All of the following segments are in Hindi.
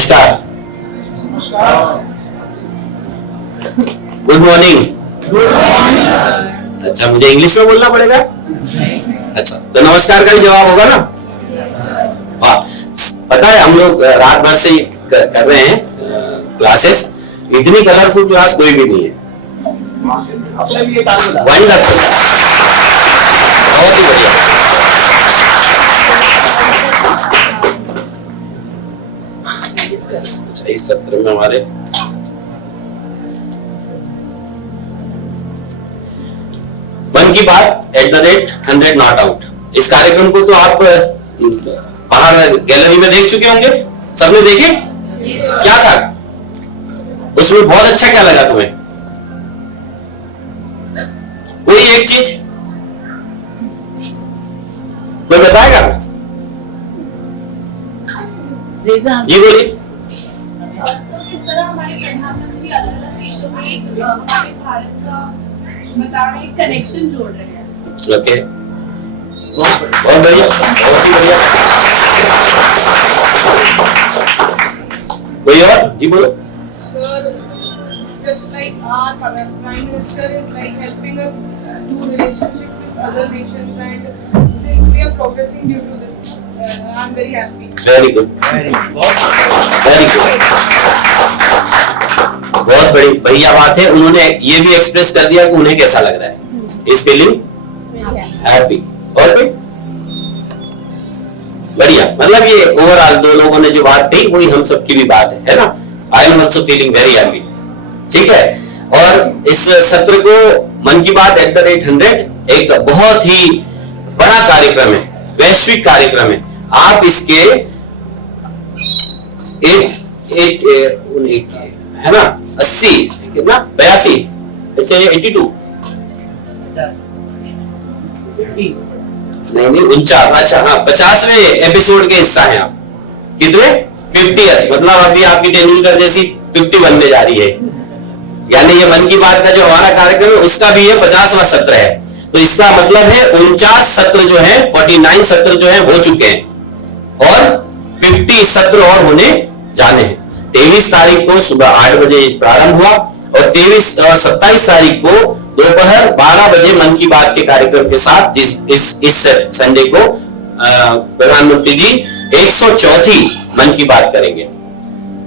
नमस्कार। Good morning. अच्छा, मुझे इंग्लिश में बोलना पड़ेगा? अच्छा, तो नमस्कार का ही जवाब होगा ना? हाँ, पता है हम लोग रात भर से कर रहे हैं क्लासेस। इतनी कलरफुल क्लास कोई भी नहीं है। वंडरफुल, बहुत ही बढ़िया। अच्छा, इस सत्र में हमारे मन की बात @100 नॉट आउट, इस कार्यक्रम को तो आप बाहर गैलरी में देख चुके होंगे। सबने देखे? क्या था उसमें? बहुत अच्छा क्या लगा तुम्हें? कोई एक चीज कोई बताएगा? जी बोलिए। इस तरह हमारे प्रधानमंत्री अलग अलग देशों में हमारे भारत का बता रहे हैं, कनेक्शन जोड़ रहे हैं। ओके, बहुत बढ़िया, बहुत ही बढ़िया। कोई और? जी बोलो। Sir, just like our Prime Minister is like helping us do relationship with other nations, and since we are progressing due to this, I'm very happy. Very good, very good, बहुत बड़ी बढ़िया बात है। उन्होंने ये भी एक्सप्रेस कर दिया कि उन्हें कैसा लग रहा है। Is feeling happy. और फिर बढ़िया, मतलब ये ओवरऑल दो लोगों ने जो बात कही वही हम सबकी भी बात है ना? I am also feeling very happy. ठीक है, और इस सत्र को मन की बात @100 एक बहुत ही बड़ा कार्यक्रम है, वैश्विक कार्यक्रम है। आप इसके एक है ना 80 कितना 82 82 नहीं 49, अच्छा हाँ 50वें एपिसोड के हिस्सा हैं आप। कितने? 50th, मतलब अभी आपकी तेंदुलकर जैसी 51 में जा रही है। यानी ये मन की बात का जो हमारा कार्यक्रम है उसका भी ये 50वां सत्र है। तो इसका मतलब है 49 सत्र जो है, 49 सत्र जो है हो चुके हैं और 50 सत्र और होने जाने हैं। 23 तारीख को सुबह 8 बजे प्रारंभ हुआ और 23 और 27 तारीख को दोपहर 12 बजे मन की बात के कार्यक्रम के साथ इस संडे को प्रधानमंत्री जी 104वीं मन की बात करेंगे।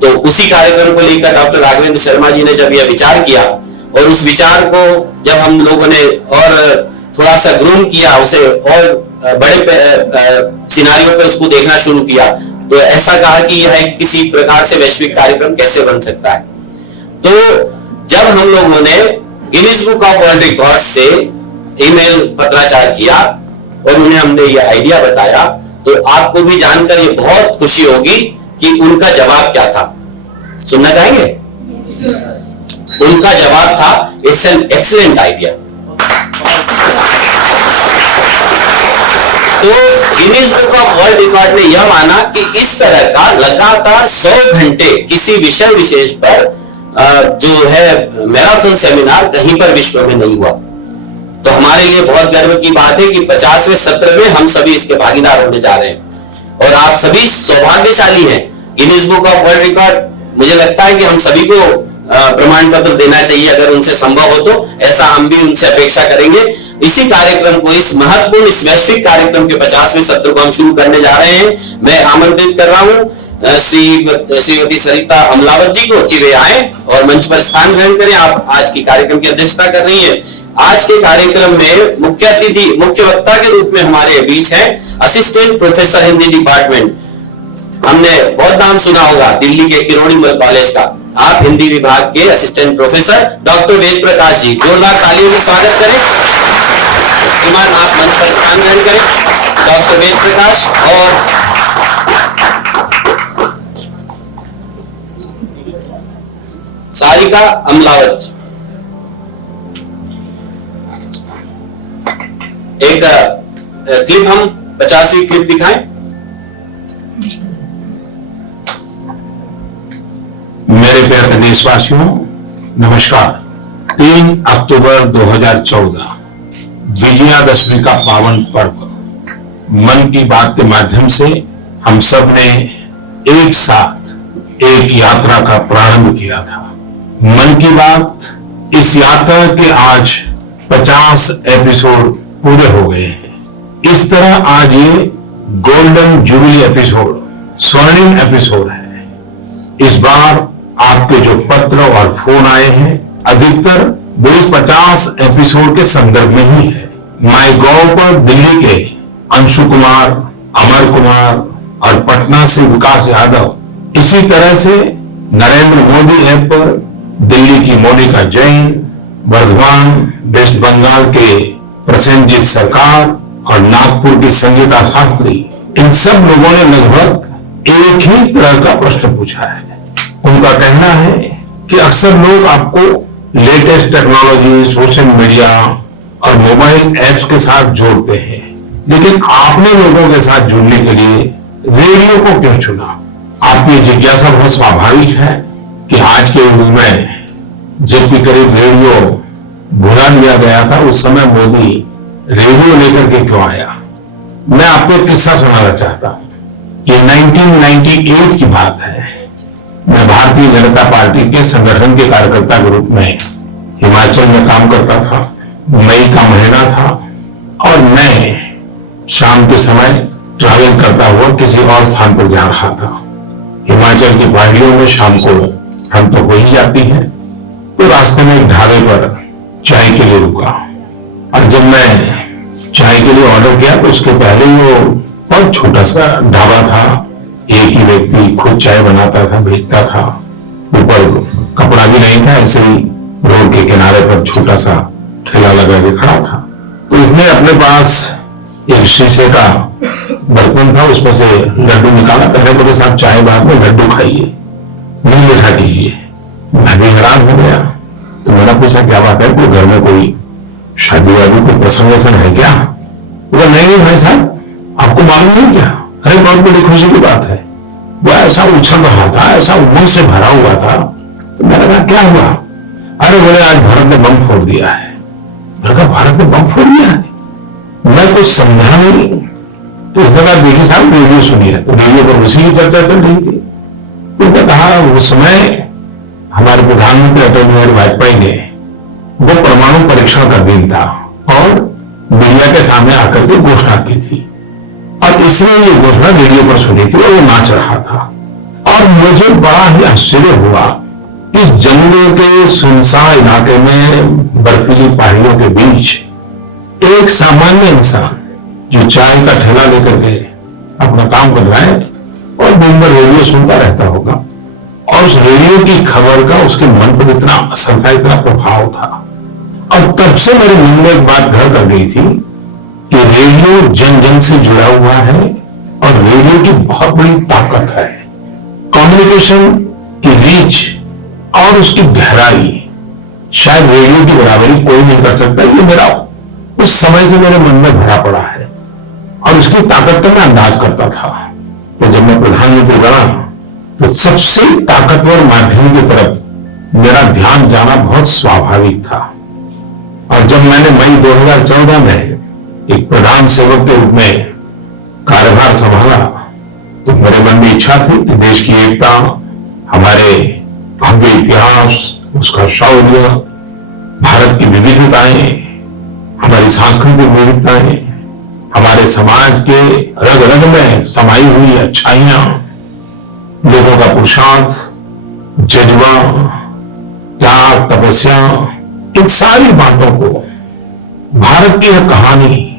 तो उसी कार्यक्रम को लेकर डॉक्टर राघवेंद्र शर्मा जी ने जब यह विचार किया और उस विचार को जब हम लोगों ने और थोड़ा सा ग्रूम किया, उसे और बड़े सिनारियों पे उसको देखना शुरू किया, तो ऐसा कहा कि यह किसी प्रकार से वैश्विक कार्यक्रम कैसे बन सकता है। तो जब हम लोगों ने Guinness book of world record से ईमेल पत्राचार किया और उन्हें हमने यह आइडिया बताया, तो आपको भी जानकर ये बहुत खुशी होगी कि उनका जवाब क्या था। सुनना चाहेंगे? उनका जवाब था, इट्स एन एक्सीलेंट आइडिया। तो Guinness book of world record ने यह माना कि इस तरह का लगातार 100 घंटे किसी विषय विशेष पर जो है मैराथन सेमिनार कहीं पर विश्व में नहीं हुआ। तो हमारे लिए बहुत गर्व की बात है कि 50वें सत्र में हम सभी इसके भागीदार होने जा रहे हैं और आप सभी सौभाग्यशाली हैं। Guinness book of world record, मुझे लगता है कि हम सभी को प्रमाण पत्र देना चाहिए अगर उनसे संभव हो तो। ऐसा हम भी उनसे अपेक्षा करेंगे। इसी कार्यक्रम को, इस महत्वपूर्ण, इस वैश्विक कार्यक्रम के 50वें सत्र को हम शुरू करने जा रहे हैं। मैं आमंत्रित कर रहा हूं श्रीमती सरिता अमलावत जी को कि वे आए और मंच पर स्थान ग्रहण करें। आप आज की कार्यक्रम की अध्यक्षता कर रही हैं। आज के कार्यक्रम में मुख्य अतिथि, मुख्य वक्ता के रूप में हमारे बीच हैं असिस्टेंट प्रोफेसर हिंदी डिपार्टमेंट। हमने बहुत नाम सुना होगा दिल्ली के किरोड़ीमल कॉलेज का। आप हिंदी विभाग के assistant professor doctor Ved Prakash ji, जोरदार तालियों से स्वागत करें। श्रीमान, आप मंच पर स्थान ग्रहण करें। डॉक्टर वेद प्रकाश और सारिका अमलावत। एक क्लिप, हम 50वीं क्लिप दिखाएं। मेरे प्यारे देशवासियों, नमस्कार। 3 अक्टूबर 2014 विजयादशमी का पावन पर्व मन की बात के माध्यम से हम सब ने एक साथ एक यात्रा का प्रारंभ किया था। मन की बात इस यात्रा के आज 50 एपिसोड पूरे हो गए हैं। इस तरह आज ये गोल्डन जुबली एपिसोड, स्वर्णिम एपिसोड है। इस बार आपके जो पत्र और फोन आए हैं अधिकतर वो इस 50 एपिसोड के संदर्भ में ही है। माई गॉव पर दिल्ली के अंशु कुमार, अमर कुमार और पटना से विकास यादव, इसी तरह से नरेंद्र मोदी ऐप पर दिल्ली की मोनिका जैन, वर्धमान वेस्ट बंगाल के प्रसेनजीत सरकार और नागपुर की संगीता शास्त्री, इन सब लोगों ने लगभग एक ही तरह का प्रश्न पूछा है। उनका कहना है कि अक्सर लोग आपको लेटेस्ट टेक्नोलॉजी, सोशल मीडिया और मोबाइल ऐप्स के साथ जोड़ते हैं, लेकिन आपने लोगों के साथ जुड़ने के लिए रेडियो को क्यों चुना? आपकी जिज्ञासा बहुत स्वाभाविक है कि आज के युग में जब भी करीब रेडियो भुला दिया गया था, उस समय मोदी रेडियो लेकर के क्यों आया? मैं आपको एक किस्सा सुनाना चाहता हूं। ये 1998 की बात है। मैं भारतीय जनता पार्टी के संगठन के कार्यकर्ता के रूप में हिमाचल में काम करता था। मई का महीना था और मैं शाम के समय ट्रैवल करता हुआ किसी और स्थान पर जा रहा था। हिमाचल की पहाड़ियों में शाम को ठंड तो हो ही जाती है, तो रास्ते में एक ढाबे पर चाय के लिए रुका और जब मैं चाय के लिए ऑर्डर किया तो उसके पहले वो बहुत छोटा सा ढाबा था। एक ही व्यक्ति खुद चाय बनाता था, बेचता था। ऊपर कपड़ा भी नहीं था, ऐसे ही रोड के किनारे पर छोटा सा ठेला लगा के खड़ा था। तो उसने अपने पास एक शीशे का बर्तन था, उसमें से लड्डू निकाला। पहले बोले साहब चाय बाद में लड्डू खाइए, नहीं मीठा कीजिए। मैं भी हैरान हो गया। तो मैंने पूछा क्या बात है, कोई घर में कोई शादी वादी कोई प्रसंग है क्या? बोला नहीं भाई साहब, आपको मालूम नहीं क्या? अरे बहुत बड़ी खुशी की बात है। वो ऐसा उछल रहा था, ऐसा उमंग से भरा हुआ था। तो मैंने कहा क्या हुआ? अरे बोले आज भारत ने बम फोड़ दिया है। मैंने कहा भारत ने बम फोड़ दिया है? मैं कुछ समझा नहीं। तो उसने कहा देखिए साहब रेडियो सुनिए। तो रेडियो पर उसी की चर्चा चल रही थी। तो उसने कहा उस समय हमारे प्रधानमंत्री अटल बिहारी वाजपेयी ने वो परमाणु परीक्षण का दिन था और मीडिया के सामने आकर के घोषणा की थी और इसने ये घोषणा रेडियो पर सुनी थी और वो नाच रहा था। और मुझे बड़ा ही आश्चर्य हुआ, इस जंगलों के सुनसान इलाके में बर्फीली पहाड़ियों के बीच एक सामान्य इंसान जो चाय का ठेला लेकर के अपना काम कर रहा है और दिन भर रेडियो सुनता रहता होगा, और उस रेडियो की खबर का उसके मन पर इतना असर था, इतना प्रभाव था। और तब से मेरे मन में एक बात घर कर गई थी कि रेडियो जन जन से जुड़ा हुआ है और रेडियो की बहुत बड़ी ताकत है। कम्युनिकेशन की रीच और उसकी गहराई शायद रेडियो की बराबरी कोई नहीं कर सकता। ये मेरा उस समय से मेरे मन में भरा पड़ा है और उसकी ताकत का मैं अंदाज करता था। तो जब मैं प्रधानमंत्री बना तो सबसे ताकतवर माध्यम की तरफ मेरा ध्यान जाना बहुत स्वाभाविक था। और जब मैंने मई 2014 में एक प्रधान सेवक के रूप में कार्यभार संभाला तो मेरे मन में इच्छा थी कि देश की एकता, हमारे भव्य इतिहास, उसका शौर्य, भारत की विविधताएं, हमारी सांस्कृतिक विविधताएं, हमारे समाज के रग रग में समाई हुई अच्छाइयां, लोगों का पुरुषार्थ, जज्बा, त्याग, तपस्या, इन सारी बातों को भारत की यह कहानी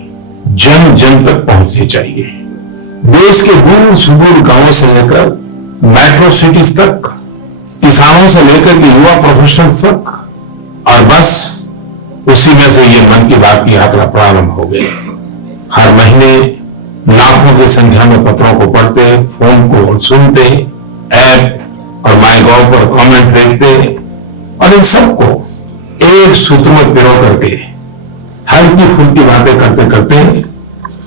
जन जन तक पहुंचनी चाहिए। देश के दूर सुदूर गांवों से लेकर मेट्रो सिटीज तक, किसानों से लेकर के युवा प्रोफेशनल्स तक, और बस उसी में से ये मन की बात की यात्रा प्रारंभ हो गई। हर महीने लाखों की संख्या में पत्रों को पढ़ते, फोन को सुनते, ऐप और माई गॉव पर कमेंट देखते और इन सबको एक सूत्र में पिरो करके हल्की फुल्की बातें करते करते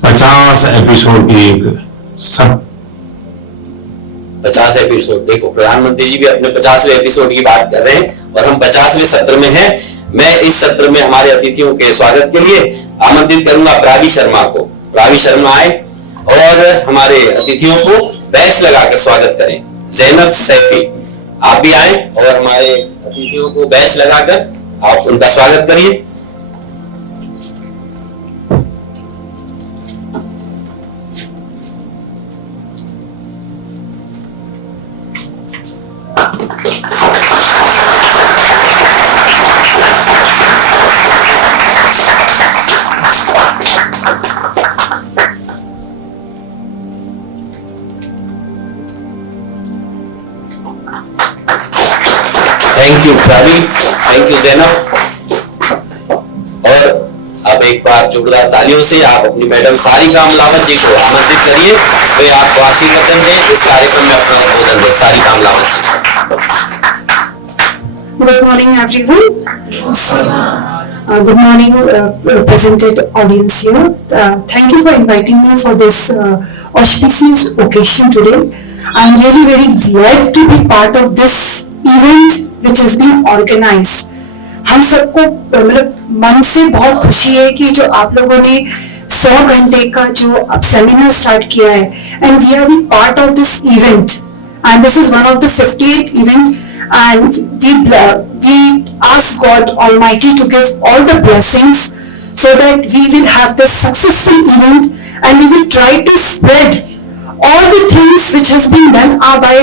50 एपिसोड की एक सब 50 एपिसोड, देखो प्रधानमंत्री जी भी अपने 50वें एपिसोड की बात कर रहे हैं और हम 50वें सत्र में हैं। मैं इस सत्र में हमारे अतिथियों के स्वागत के लिए आमंत्रित करूंगा प्रावी शर्मा को। प्रावी शर्मा आए और हमारे अतिथियों को बैच लगाकर स्वागत करें। जैनब सैफी। आप भी आए और हमारे अतिथियों को बैच लगाकर आप उनका स्वागत करिए। Thank you Praveen, thank you Zainab. और अब एक बार जोरदार तालियों से आप अपनी मैडम सारिका अमलावत जी को आमंत्रित करिए, वे आपको आशीर्वचन दें, इस कार्यक्रम में अपना उद्बोधन दें। सारिका अमलावत जी। Good morning, everyone. Good morning, presented audience here. Thank you for inviting me for this auspicious occasion today. I'm really very glad to be part of this event which has been organized. हम सबको मतलब मन से बहुत खुशी है कि जो आप लोगों ने 100 घंटे का जो अब सेमिनार स्टार्ट किया है, and we are the part of this event, and this is one of the 50th event, and we ask God Almighty to give all the blessings so that we will have the successful event, and we will try to spread all the things which has been done by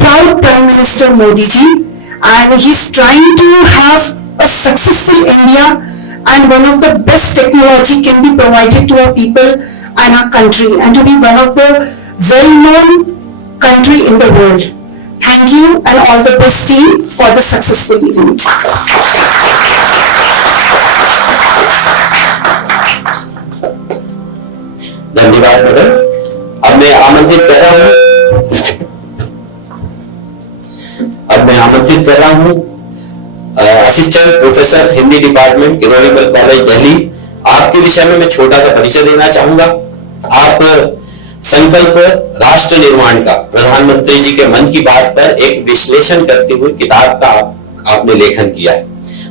proud Prime Minister Modi ji, and he's trying to have a successful India, and one of the best technology can be provided to our people and our country, and to be one of the well-known country in the world. Thank you and all the best team for the successful event. धन्यवाद मैडम। अब मैं आमंत्रित कर रहा हूं assistant professor Hindi department Kirori Mal college Delhi. आपके विषय में मैं छोटा सा परिचय देना चाहूंगा। आप संकल्प राष्ट्र निर्माण का प्रधानमंत्री जी के मन की बात पर एक विश्लेषण करते हुए किताब का आपने लेखन किया है।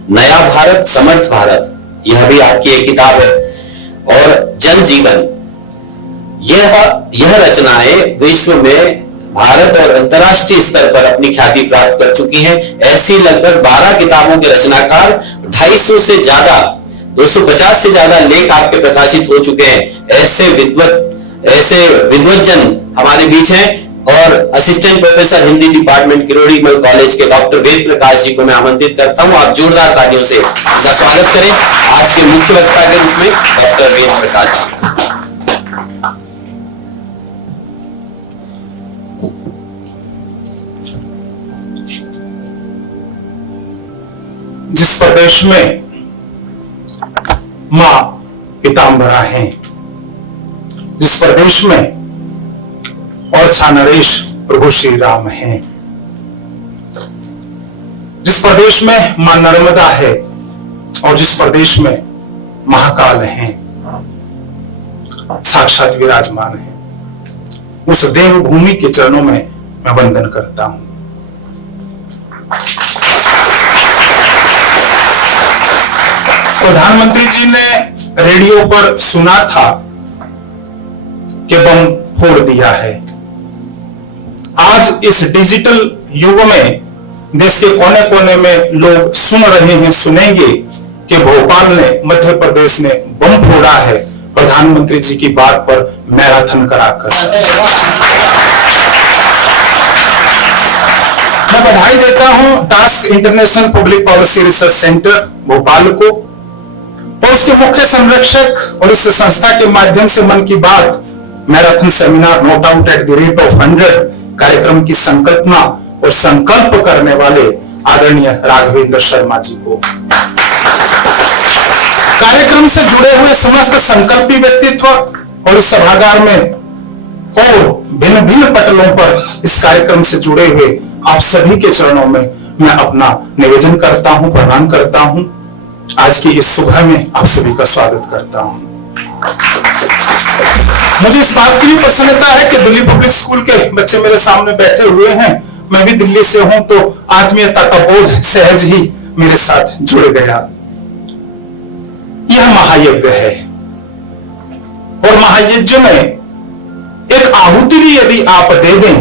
नया भारत समर्थ भारत, यह भी आपकी एक किताब है। और जन जीवन, यह रचनाएं विश्व में भारत और अंतर्राष्ट्रीय स्तर पर अपनी ख्याति प्राप्त कर चुकी हैं। ऐसी लगभग 12 किताबों के रचनाकार, 250 से ज्यादा 250 से ज्यादा लेख आपके प्रकाशित हो चुके हैं। ऐसे विद्वज्जन हमारे बीच हैं। और assistant professor Hindi department Kirori Mal college के डॉक्टर वेद प्रकाश जी को मैं आमंत्रित करता हूं। आप जोरदार तालियों से उनका स्वागत करें। आज के मुख्य वक्ता के रूप में डॉक्टर वेद प्रकाश जी। जिस प्रदेश में मां पीताम्बरा हैं, जिस प्रदेश में और नरेश प्रभु श्री राम हैं, जिस प्रदेश में मां नर्मदा है और जिस प्रदेश में महाकाल हैं, साक्षात विराजमान हैं, उस देवभूमि के चरणों में मैं वंदन करता हूं। प्रधानमंत्री जी ने रेडियो पर सुना था कि बम फोड़ दिया है। आज इस डिजिटल युग में देश के कोने कोने में लोग सुन रहे हैं, सुनेंगे कि भोपाल ने, मध्य प्रदेश ने बम फोड़ा है प्रधानमंत्री जी की बात पर मैराथन कराकर। मैं बधाई देता हूं task international public policy research centre Bhopal को और उसके मुख्य संरक्षक और इस संस्था के माध्यम से मन की बात marathon seminar not out at the rate of 100 कार्यक्रम की संकल्पना और संकल्प करने वाले आदरणीय राघवेंद्र शर्मा जी को, कार्यक्रम से जुड़े हुए समस्त संकल्पी व्यक्तित्व और इस सभागार में और भिन्न भिन्न पटलों पर इस कार्यक्रम से जुड़े हुए आप सभी के चरणों में मैं अपना निवेदन करता हूं, प्रणाम करता हूं। आज की इस सुबह में आप सभी का स्वागत करता हूं। मुझे इस बात की भी प्रसन्नता है कि दिल्ली पब्लिक स्कूल के बच्चे मेरे सामने बैठे हुए हैं। मैं भी दिल्ली से हूं तो आत्मीयता का बोध सहज ही मेरे साथ जुड़ गया। यह महायज्ञ है और महायज्ञ में एक आहुति भी यदि आप दे दें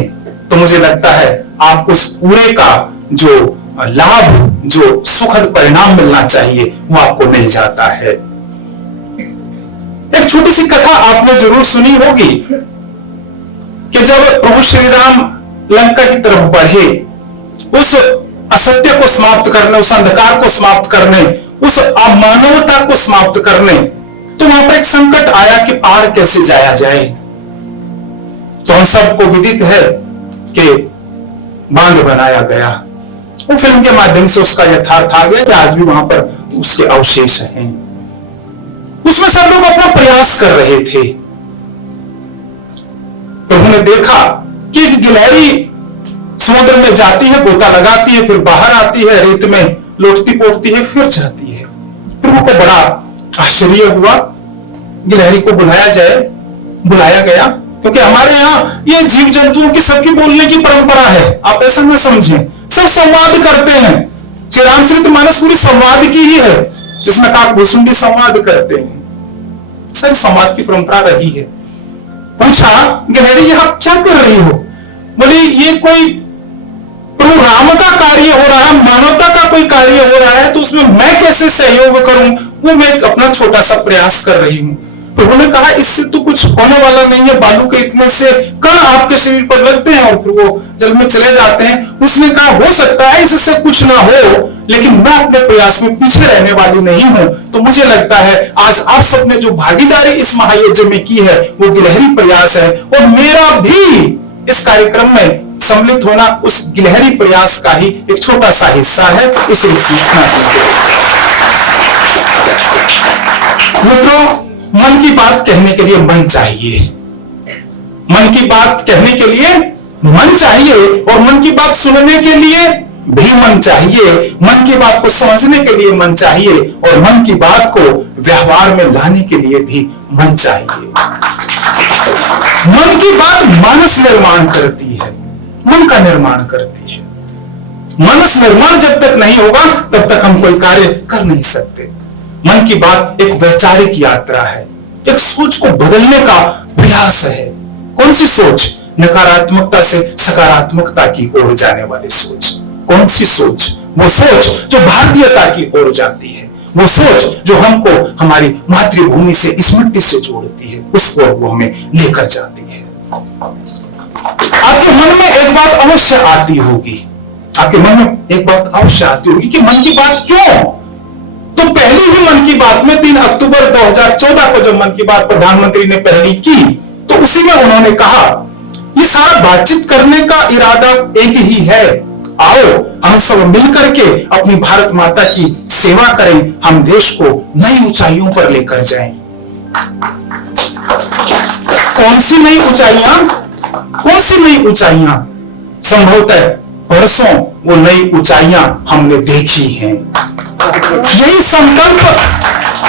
तो मुझे लगता है आप उस पूरे का जो लाभ, जो सुखद परिणाम मिलना चाहिए, वो आपको मिल जाता है। एक छोटी सी कथा आपने जरूर सुनी होगी कि जब प्रभु श्री राम लंका की तरफ बढ़े, उस असत्य को समाप्त करने, उस अंधकार को समाप्त करने, उस अमानवता को समाप्त करने, तो वहां पर एक संकट आया कि पार कैसे जाया जाए। तो हम सबको विदित है कि बांध बनाया गया। वो फिल्म के माध्यम से उसका यथार्थ आ गया कि आज भी वहां पर उसके अवशेष हैं। उसमें सब लोग अपना प्रयास कर रहे थे। प्रभु ने देखा कि एक गिलहरी समुद्र में जाती है, गोता लगाती है, फिर बाहर आती है, रेत में लोटती पोटती है, फिर जाती है। प्रभु को बड़ा आश्चर्य हुआ, गिलहरी को बुलाया गया, क्योंकि हमारे यहाँ ये जीव जंतुओं की सबकी बोलने की परंपरा है, आप ऐसा ना समझें। सब संवाद करते हैं। श्री रामचरितमानस पूरी संवाद की ही है, जिसमें काकभूषण भी संवाद करते हैं। सर संवाद की परंपरा रही है। पूछा, गिलहरी जी आप क्या कर रही हो? बोली ये कोई प्रभु राम का कार्य हो रहा है, मानवता का कोई कार्य हो रहा है, तो उसमें मैं कैसे सहयोग करूं? वो मैं अपना छोटा सा प्रयास कर रही हूं। प्रभु ने कहा इससे तो कुछ होने वाला नहीं है, बालू के इतने से कण आपके शरीर पर लगते हैं और फिर वो जल में चले जाते हैं। उसने कहा हो सकता है इससे कुछ ना हो, लेकिन मैं अपने प्रयास में पीछे रहने वाली नहीं हूं। तो मुझे लगता है आज आप सबने जो भागीदारी इस महायज्ञ में की है वो गिलहरी प्रयास है, और मेरा भी इस कार्यक्रम में सम्मिलित होना उस गिलहरी प्रयास का ही एक छोटा सा हिस्सा है। इसे मित्रों, मन की बात कहने के लिए मन चाहिए, मन की बात कहने के लिए मन चाहिए, और मन की बात सुनने के लिए भी मन चाहिए, मन की बात को समझने के लिए मन चाहिए, और मन की बात को व्यवहार में लाने के लिए भी मन चाहिए। मन की बात मानस निर्माण करती है, मन का निर्माण करती है। मानस निर्माण जब तक नहीं होगा तब तक हम कोई कार्य कर नहीं सकते। मन की बात एक वैचारिक यात्रा है, एक सोच को बदलने का प्रयास है। कौन सी सोच? नकारात्मकता से सकारात्मकता की ओर जाने वाली सोच। कौन सी सोच? वो सोच जो भारतीयता की ओर जाती है, वो सोच जो हमको हमारी मातृभूमि से, इस मिट्टी से जोड़ती है, उसको वो हमें लेकर जाती है। आपके मन में एक बात अवश्य आती होगी, आपके मन में एक बात अवश्य आती होगी कि मन की बात क्यों? तो पहली ही मन की बात में 3 अक्टूबर 2014 को जब मन की बात प्रधानमंत्री ने पहली की, तो उसी में उन्होंने कहा ये सारा बातचीत करने का इरादा एक ही है, आओ हम सब मिलकर के अपनी भारत माता की सेवा करें, हम देश को नई ऊंचाइयों पर लेकर जाएं। कौन सी नई ऊंचाइयां? कौन सी नई ऊंचाइयां? संभवतः परसों वो नई ऊंचाइयां हमने देखी हैं। यही संकल्प,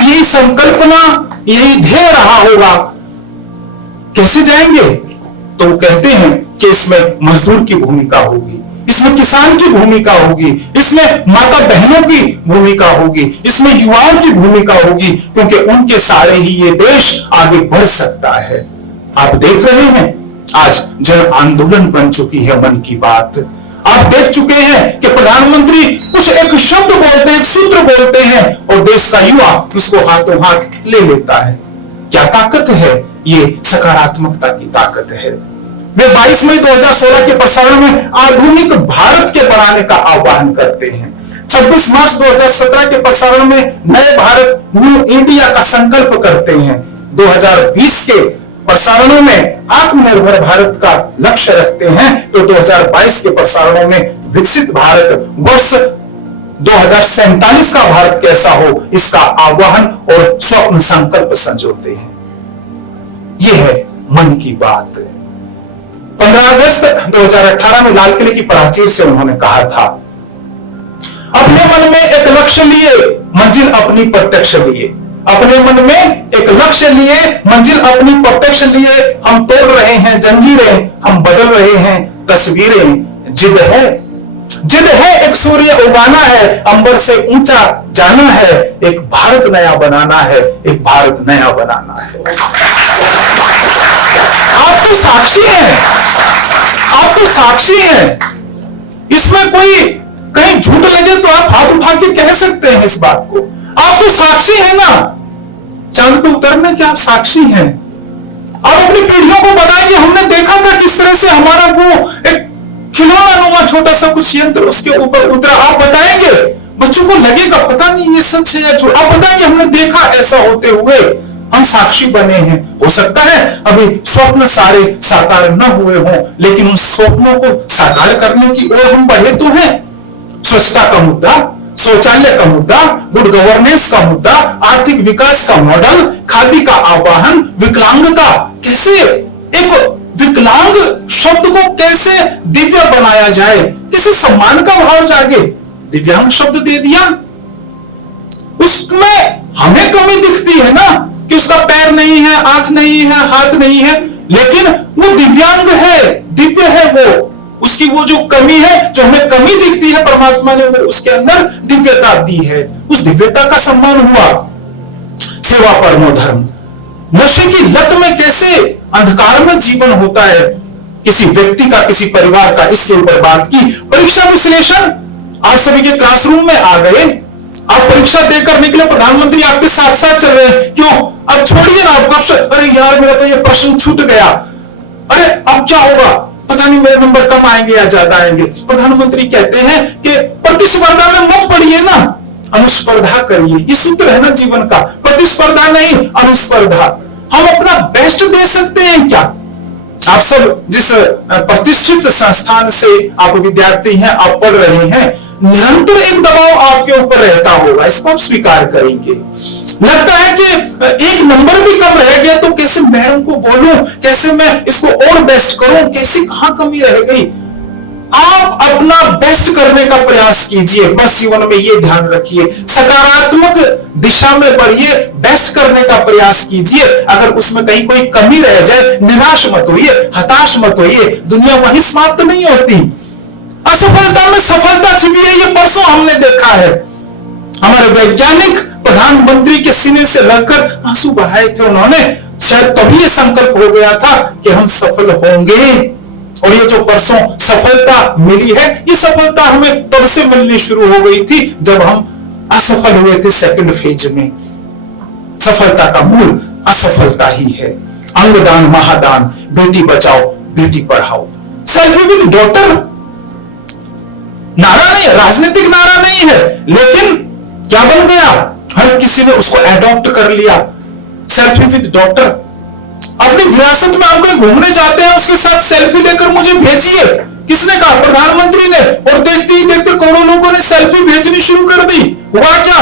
यही संकल्पना, यही ध्येय रहा होगा। कैसे जाएंगे? तो वो कहते हैं कि इसमें मजदूर की भूमिका होगी, इसमें किसान की भूमिका होगी, इसमें माता बहनों की भूमिका होगी, इसमें युवाओं की भूमिका होगी, क्योंकि उनके सहारे ही ये देश आगे बढ़ सकता है। आप देख रहे हैं आज जन आंदोलन बन चुकी है मन की बात। आप देख चुके हैं कि प्रधानमंत्री कुछ एक शब्द बोलते हैं, एक सूत्र बोलते हैं, और देश का युवा उसको हाथों हाथ ले लेता है। क्या ताकत है? ये सकारात्मकता की ताकत है। वे 22 मई 2016 के प्रसारण में आधुनिक भारत के बनाने का आह्वान करते हैं। 26 मार्च 2017 के प्रसारण में नए भारत, न्यू इंडिया का संकल्प करते हैं। 2020 के प्रसारणों में आत्मनिर्भर भारत का लक्ष्य रखते हैं, तो 2022 के प्रसारणों में विकसित भारत, वर्ष 2047 का भारत कैसा हो, इसका आह्वान और स्वप्न संकल्प संजोते हैं। यह है मन की बात। 15 अगस्त 2018 में लाल किले की प्राचीर से उन्होंने कहा था, अपने मन में एक लक्ष्य लिए, मंजिल अपनी प्रत्यक्ष लिए। अपने मन में एक लक्ष्य लिए, मंजिल अपनी प्रत्यक्ष लिए। हम तोड़ रहे हैं जंजीरें, हम बदल रहे हैं तस्वीरें। जिद है एक सूर्य उगाना है, अंबर से ऊंचा जाना है, एक भारत नया बनाना है, एक भारत नया बनाना है। आप तो साक्षी हैं, आप तो साक्षी हैं, इसमें कोई कहीं झूठ लगे तो आप हाथ उठा के कह सकते हैं इस बात को। आप तो साक्षी हैं ना, चांद पे उतरने के आप साक्षी हैं। आप अपनी पीढ़ियों को बताएंगे हमने देखा था किस तरह से हमारा वो एक खिलौना नुमा छोटा सा कुछ यंत्र उसके ऊपर उतरा। आप बताएंगे, बच्चों को लगेगा पता नहीं ये सच है या झूठ। आप बताएंगे हमने देखा ऐसा होते हुए, हम साक्षी बने हैं। हो सकता है अभी स्वप्न सारे साकार न हुए हों, लेकिन उन स्वप्नों को साकार करने की ओर हम बढ़े तो हैं। स्वच्छता का मुद्दा, शौचालय का मुद्दा, गुड गवर्नेंस का मुद्दा, आर्थिक विकास का मॉडल, खादी का आह्वान, विकलांगता, कैसे एक विकलांग शब्द को कैसे दिव्य बनाया जाए, कैसे सम्मान का भाव जागे, दिव्यांग शब्द दे दिया। उसमें हमें कमी दिखती है ना कि उसका पैर नहीं है, आंख नहीं है, हाथ नहीं है, लेकिन वो दिव्यांग है, दिव्य है वो। उसकी वो जो कमी है, जो हमें कमी दिखती है, परमात्मा ने वो उसके अंदर दिव्यता दी है। उस दिव्यता का सम्मान हुआ। सेवा परमो धर्म। नशे की लत में कैसे अंधकार में जीवन होता है किसी व्यक्ति का, किसी परिवार का, इसके ऊपर बात की। परीक्षा विश्लेषण आप सभी के क्लासरूम में आ गए, आप परीक्षा देकर निकले, प्रधानमंत्री आपके साथ साथ चल रहे हैं। क्यों? अब छोड़िए ना, आप कब से अरे यार मेरा तो ये प्रश्न छूट गया, अरे अब क्या होगा, पता नहीं मेरे नंबर कम आएंगे या ज्यादा आएंगे। प्रधानमंत्री कहते हैं कि प्रतिस्पर्धा में मत पड़िए ना, अनुस्पर्धा करिए। ये सूत्र है ना जीवन का, प्रतिस्पर्धा नहीं अनुस्पर्धा। हम अपना बेस्ट दे सकते हैं क्या? आप सब जिस प्रतिष्ठित संस्थान से आप विद्यार्थी हैं, आप पढ़ रहे हैं, निरंतर एक दबाव आपके ऊपर रहता होगा, इसको आप स्वीकार करेंगे। लगता है कि एक नंबर भी कम रह गया तो कैसे मैडम को बोलूं, कैसे मैं इसको और बेस्ट करूं, कैसे कहां कमी रह गई। आप अपना बेस्ट करने का प्रयास कीजिए, बस जीवन में ये ध्यान रखिए। सकारात्मक दिशा में बढ़िए, बेस्ट करने का प्रयास कीजिए। अगर उसमें कहीं कोई कमी रह जाए, निराश मत होइए, हताश मत होइए। दुनिया वहीं समाप्त नहीं होती। असफलता में सफलता छिपी है, ये परसों हमने देखा है। हमारे वैज्ञानिक प्रधानमंत्री के सीने से लगकर आंसू बहाए थे उन्होंने। शायद तभी ये संकल्प हो गया था कि हम सफल होंगे। और ये जो परसों सफलता मिली है, ये सफलता हमें तब से मिलनी शुरू हो गई थी जब हम असफल हुए थे सेकंड फेज में। सफलता का मूल असफलता ही है। अंगदान, महादान, Beti Bachao, Beti Padhao, selfie with daughter नारा नहीं, राजनीतिक नारा नहीं है, लेकिन क्या बन गया, हर किसी ने उसको एडॉप्ट कर लिया। Selfie with daughter. अपनी विरासत में आप कहीं घूमने जाते हैं, उसके साथ सेल्फी लेकर मुझे भेजिए। किसने कहा? प्रधानमंत्री ने। और देखते ही देखते करोड़ों लोगों ने सेल्फी भेजनी शुरू कर दी। हुआ क्या?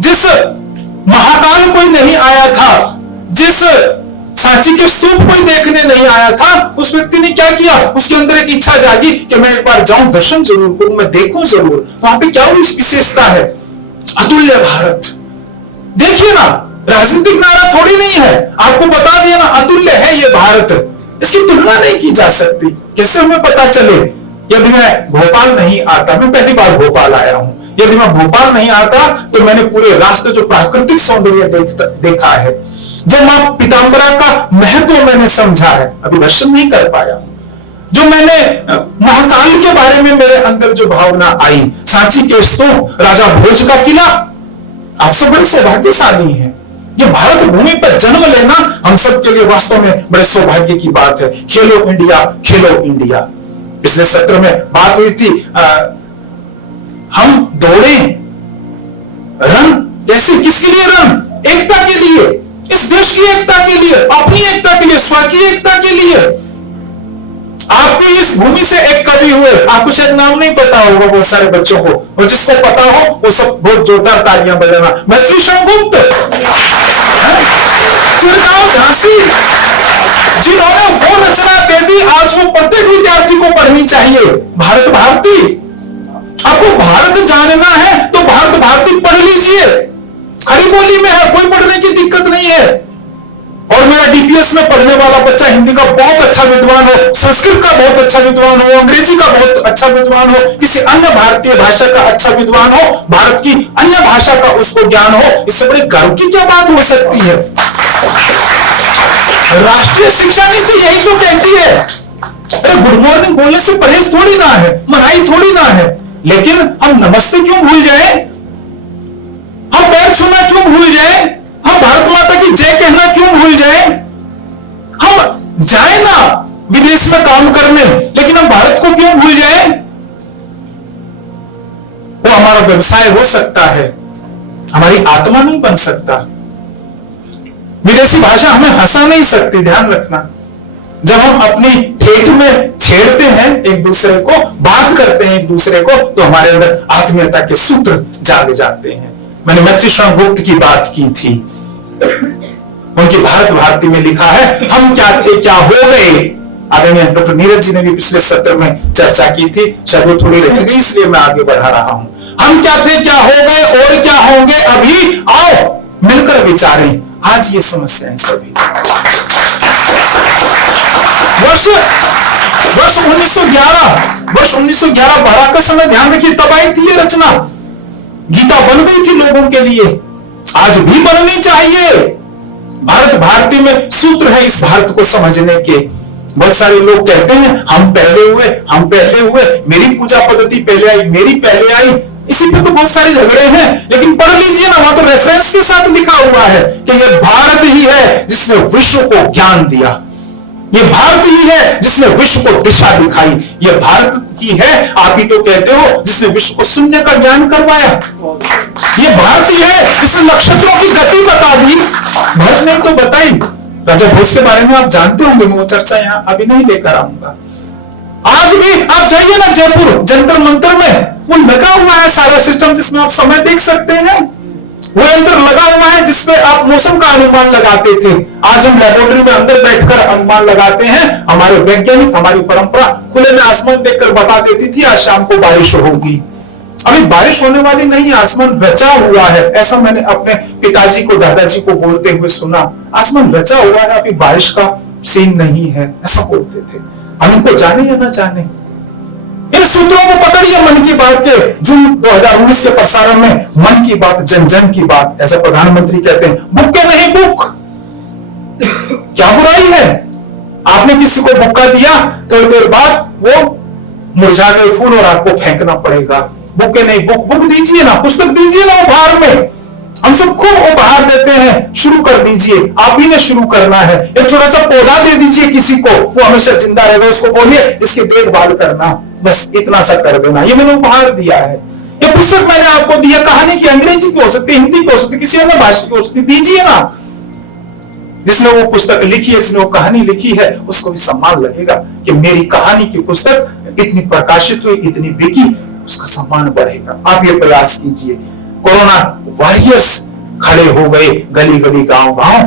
जिस महाकाल कोई नहीं आया था, जिस सांची के स्तूप कोई देखने नहीं आया था, उस व्यक्ति ने क्या किया? उसके अंदर एक इच्छा जागी कि मैं एक बार जाऊं, दर्शन जरूर करूं, मैं देखूं जरूर वहां पे क्या विशेषता है। अतुल्य भारत। देखिए ना, राजनीतिक नारा थोड़ी नहीं है, आपको बता दिया ना, अतुल्य है ये भारत, इसकी तुलना नहीं की जा सकती। कैसे हमें पता चले? यदि मैं भोपाल नहीं आता, मैं पहली बार भोपाल आया हूं, यदि मैं भोपाल नहीं आता तो मैंने पूरे रास्ते जो प्राकृतिक सौंदर्य देखा है, जो मां पीताम्बरा का महत्व मैंने समझा है, अभी दर्शन नहीं कर पाया। जो मैंने महाकाल के बारे में मेरे अंदर जो भावना आई, सांची के स्तूप, राजा भोज का किला, आप सब बड़े सौभाग्यशाली हैं। ये भारत भूमि पर जन्म लेना हम सब के लिए वास्तव में बड़े सौभाग्य की बात है। खेलो इंडिया, खेलो इंडिया। पिछले सत्र में बात हुई थी, हम दौड़े, रन कैसे, किसके लिए रन? एकता के लिए, इस देश की एकता के लिए, अपनी एकता के लिए, स्व की एकता के लिए। आप भी इस भूमि से एक कवि हुए, आपको शायद नाम नहीं पता होगा बहुत सारे बच्चों को, और जिसको पता हो वो सब बहुत जोरदार तालियां बजाना। मैत्री शंगुप्त, चिरगांव झांसी, जिन्होंने वो रचना दे दी, आज वो प्रत्येक विद्यार्थी को पढ़नी चाहिए। भारत भारती। आपको भारत जानना है तो भारत भारती पढ़ लीजिए, खड़ी बोली में है, कोई पढ़ने की दिक्कत नहीं है। और मेरा डीपीएस में पढ़ने वाला बच्चा हिंदी का बहुत अच्छा विद्वान हो, संस्कृत का बहुत अच्छा विद्वान हो, अंग्रेजी का बहुत अच्छा विद्वान हो, किसी अन्य भारतीय भाषा का अच्छा विद्वान हो, भारत की अन्य भाषा का उसको ज्ञान हो, इससे बड़े गर्व की क्या बात हो सकती है? राष्ट्रीय शिक्षा नीति यही तो कहती है। अरे गुड मॉर्निंग बोलने से परहेज थोड़ी ना है, मनाही थोड़ी ना है, लेकिन हम नमस्ते क्यों भूल जाए, हम पैर छूना क्यों भूल जाए, हम भारत माता की जय कहना क्यों भूल जाए। हम जाए ना विदेश में काम करने, लेकिन हम भारत को क्यों भूल जाए। वो हमारा व्यवसाय हो सकता है, हमारी आत्मा नहीं बन सकता। विदेशी भाषा हमें हंसा नहीं सकती, ध्यान रखना। जब हम अपनी ठेठ में छेड़ते हैं एक दूसरे को, बात करते हैं एक दूसरे को, तो हमारे अंदर आत्मीयता के सूत्र जाग जाते हैं। मैंने मैत्री शरण गुप्त की बात की थी, उनकी भारत भारती में लिखा है, हम क्या थे क्या हो गए। आदरणीय डॉक्टर नीरज जी ने भी पिछले सत्र में चर्चा की थी, शायद वो थोड़ी रह गई इसलिए मैं आगे बढ़ा रहा हूं। हम क्या थे क्या हो गए और क्या होंगे अभी, आओ मिलकर विचारें आज ये समस्याएं सभी। वर्ष 1911 बारह का समय ध्यान रखिए, तब आई थी ये रचना। गीता बन गई थी लोगों के लिए, आज भी बननी चाहिए। भारत भारती में सूत्र है इस भारत को समझने के। बहुत सारे लोग कहते हैं हम पहले हुए, मेरी पूजा पद्धति पहले आई, मेरी पहले आई। इसी पे तो बहुत सारे झगड़े हैं, लेकिन पढ़ लीजिए ना, वहां तो रेफरेंस के साथ लिखा हुआ है कि यह भारत ही है जिसने विश्व को ज्ञान दिया, ये भारत ही है जिसने विश्व को दिशा दिखाई, ये भारत ही है, आप ही तो कहते हो, जिसने विश्व को शून्य का ज्ञान करवाया। ये भारत ही है जिसने नक्षत्रों की गति बता दी, भारत ने तो बताई। राजा भोज के बारे में आप जानते होंगे, मैं वो चर्चा यहाँ अभी नहीं लेकर आऊंगा। आज भी आप जाइए ना जयपुर जंतर मंतर में, वो लगा हुआ है सारा सिस्टम जिसमें आप समय देख सकते हैं। वो यंत्र लगा हुआ है जिसमें आप मौसम का अनुमान लगाते थे। आज हम लेबोरेटरी में अंदर बैठकर अनुमान लगाते हैं। हमारे वैज्ञानिक, हमारी परंपरा खुले में आसमान देखकर बता देती थी आज शाम को बारिश होगी। अभी बारिश होने वाली नहीं, आसमान रचा हुआ है, ऐसा मैंने अपने पिताजी को, दादाजी को बोलते हुए सुना। आसमान रचा हुआ है, अभी बारिश का सीन नहीं है, ऐसा बोलते थे। हम इनको जाने या ना जाने, इन सूत्रों को पकड़िए। मन की बात के जून 2019 के प्रसारण में मन की बात जन जन की बात, ऐसा प्रधानमंत्री कहते हैं, बुक के नहीं बुक। क्या बुराई है, आपने किसी को बुक्का दिया, थोड़ी देर बाद वो मुरझा गए फूल और आपको फेंकना पड़ेगा। बुक के नहीं बुक, बुक दीजिए ना, पुस्तक दीजिए ना उपहार में। हम सब खूब उपहार देते हैं, शुरू कर दीजिए, आप ही ने शुरू करना है। एक छोटा सा पौधा दे दीजिए किसी को, वो हमेशा जिंदा रहेगा, उसको बोलिए इसकी देखभाल करना, बस इतना सा कर देना। ये मैंने उपहार दिया है। ये पुस्तक मैंने आपको दी है, कहानी की, अंग्रेजी की हो सकती है, हिंदी की हो सकती है, किसी अन्य भाषा की हो सकती है, दीजिए ना। जिसने वो पुस्तक लिखी है, जिसने वो कहानी लिखी है, उसको भी सम्मान लगेगा कि मेरी कहानी की पुस्तक इतनी प्रकाशित हुई, इतनी बिकी, उसका सम्मान बढ़ेगा। आप ये प्रयास कीजिए। कोरोना वॉरियर्स खड़े हो गए गली गली गांव गांव।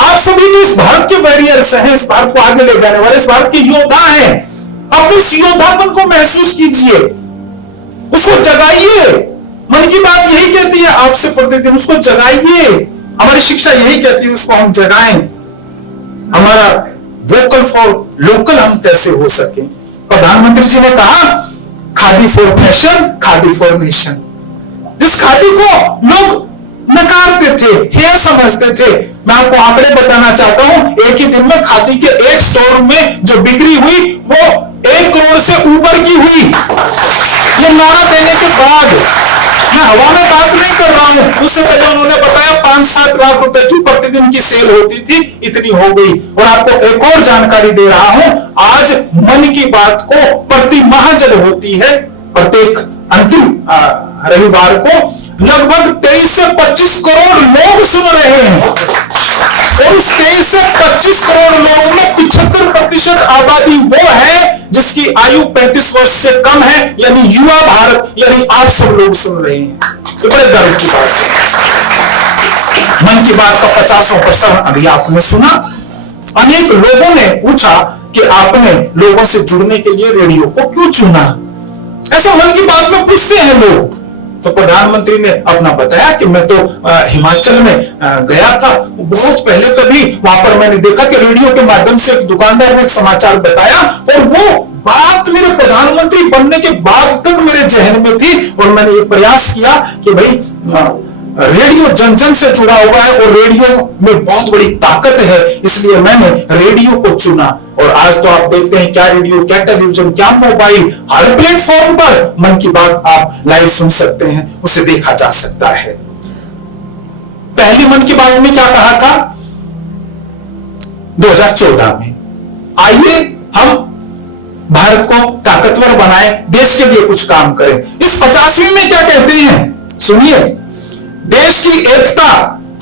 आप सभी तो इस भारत के वॉरियर्स हैं, इस भारत को आगे ले जाने वाले, इस भारत के योद्धा हैं। आप उस योद्धापन को महसूस कीजिए, उसको जगाइए। मन की बात यही कहती है आपसे प्रतिदिन, उसको जगाइए। हमारी शिक्षा यही कहती है उसको हम जगाएं। हमारा वोकल फॉर लोकल हम कैसे हो सके। प्रधानमंत्री जी ने कहा khadi for fashion, khadi for nation. जिस खादी को लोग नकारते थे, हेय समझते थे, मैं आपको आंकड़े बताना चाहता हूं। एक ही दिन में खादी के एक स्टोर में जो बिक्री हुई वो 1 करोड़ से ऊपर की हुई। ये नारा देने के बाद, मैं हवा में बात नहीं कर रहा हूं, उससे पहले उन्होंने बताया 5-7 लाख रुपए की प्रतिदिन की सेल होती थी, इतनी हो गई। और आपको एक और जानकारी दे रहा हूं, आज मन की बात को प्रति माह जब होती है, प्रत्येक अंतिम रविवार को लगभग 23 से 25 करोड़ लोग सुन रहे हैं। और उस 23 से 25 करोड़ लोगों में 75% आबादी वो है जिसकी आयु 35 वर्ष से कम है, यानी युवा भारत, यानी आप सब लोग सुन रहे हैं। तो बड़े गर्व की बात है। मन की बात का 50वां प्रसारण अभी आपने सुना। अनेक लोगों ने पूछा कि आपने लोगों से जुड़ने के लिए रेडियो को क्यों चुना। ऐसा मन की बात में पूछते हैं लोग। तो प्रधानमंत्री ने अपना बताया कि मैं तो हिमाचल में गया था बहुत पहले, कभी वहां पर मैंने देखा कि रेडियो के माध्यम से एक दुकानदार ने एक समाचार बताया, और वो बात मेरे प्रधानमंत्री बनने के बाद तक मेरे जहन में थी। और मैंने ये प्रयास किया कि भाई रेडियो जन जन से जुड़ा हुआ है और रेडियो में बहुत बड़ी ताकत है, इसलिए मैंने रेडियो को चुना। और आज तो आप देखते हैं क्या रेडियो, क्या टेलीविजन, क्या मोबाइल, हर प्लेटफॉर्म पर मन की बात आप लाइव सुन सकते हैं, उसे देखा जा सकता है। पहली मन की बात में क्या कहा था 2014 में, आइए हम भारत को ताकतवर बनाएं, देश के लिए कुछ काम करें। इस 50वीं में क्या कहते हैं सुनिए, देश की एकता,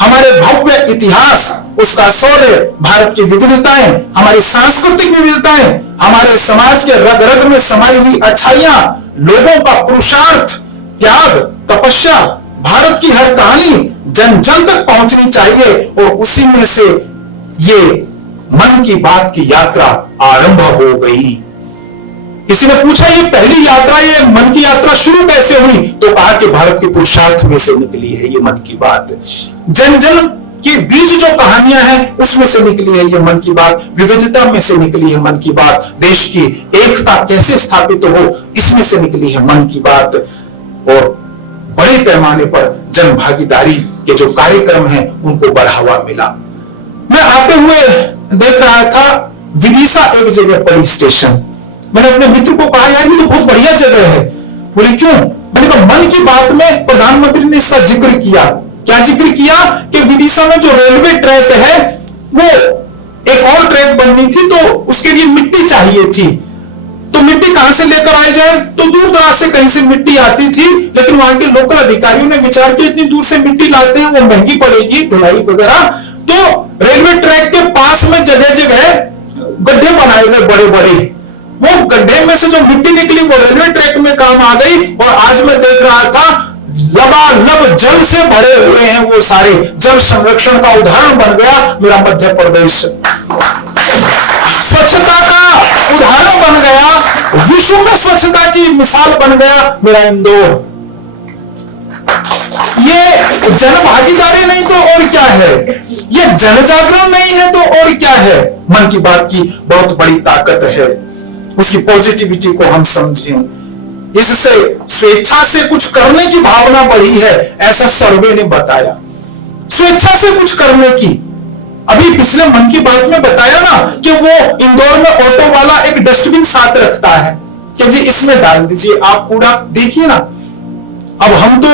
हमारे भव्य इतिहास, उसका शौर्य, भारत की विविधताएं, हमारी सांस्कृतिक विविधताएं, हमारे समाज के रग रग में समाई हुई अच्छाइयां, लोगों का पुरुषार्थ, त्याग, तपस्या, भारत की हर कहानी जन जन तक पहुंचनी चाहिए। और उसी में से ये मन की बात की यात्रा आरंभ हो गई। किसी ने पूछा ये पहली यात्रा, ये मन की यात्रा शुरू कैसे हुई, तो कहा कि भारत के पुरुषार्थ में से निकली है ये मन की बात। जन जन के बीच जो कहानियां हैं उसमें से निकली है ये मन की बात, विविधता में से निकली है मन की बात, देश की एकता कैसे स्थापित हो इसमें से निकली है मन की बात। और बड़े पैमाने पर जन भागीदारी के जो कार्यक्रम हैं उनको बढ़ावा मिला। मैं आते हुए देख रहा था विदिशा एक जगह पुलिस स्टेशन, मैंने अपने मित्र को कहा यार ये तो बहुत बढ़िया जगह है। बोले क्यों? मैंने कहा मन की बात में प्रधानमंत्री ने इसका जिक्र किया। क्या जिक्र किया कि विदिशा में जो रेलवे ट्रैक है वो एक और ट्रैक बननी थी, तो उसके लिए मिट्टी चाहिए थी। तो मिट्टी कहां से लेकर आए जाए, तो दूर दराज से कहीं से मिट्टी आती थी, लेकिन वहां के लोकल अधिकारियों ने विचार किया इतनी दूर से मिट्टी लाते हैं वो महंगी पड़ेगी ढुलाई वगैरह, तो रेलवे ट्रैक के पास में जगह जगह गड्ढे बनाए गए बड़े बड़े, वो गड्ढे में से जो मिट्टी निकली वो रेलवे ट्रैक में काम आ गई। और आज मैं देख रहा था लबालब जल से भरे हुए हैं वो सारे, जल संरक्षण का उदाहरण बन गया मेरा मध्य प्रदेश, स्वच्छता का उदाहरण बन गया, विश्व में स्वच्छता की मिसाल बन गया मेरा इंदौर। ये जन भागीदारी नहीं तो और क्या है, ये जन जागरण नहीं है तो और क्या है। मन की बात की बहुत बड़ी ताकत है, उसकी पॉजिटिविटी को हम समझें, इससे स्वेच्छा से कुछ करने की भावना बढ़ी है, ऐसा सर्वे ने बताया। स्वेच्छा से कुछ करने की, अभी पिछले मन की बात में बताया ना कि वो इंदौर में ऑटो वाला एक डस्टबिन साथ रखता है कि जी इसमें डाल दीजिए आप कूड़ा, देखिए ना। अब हम तो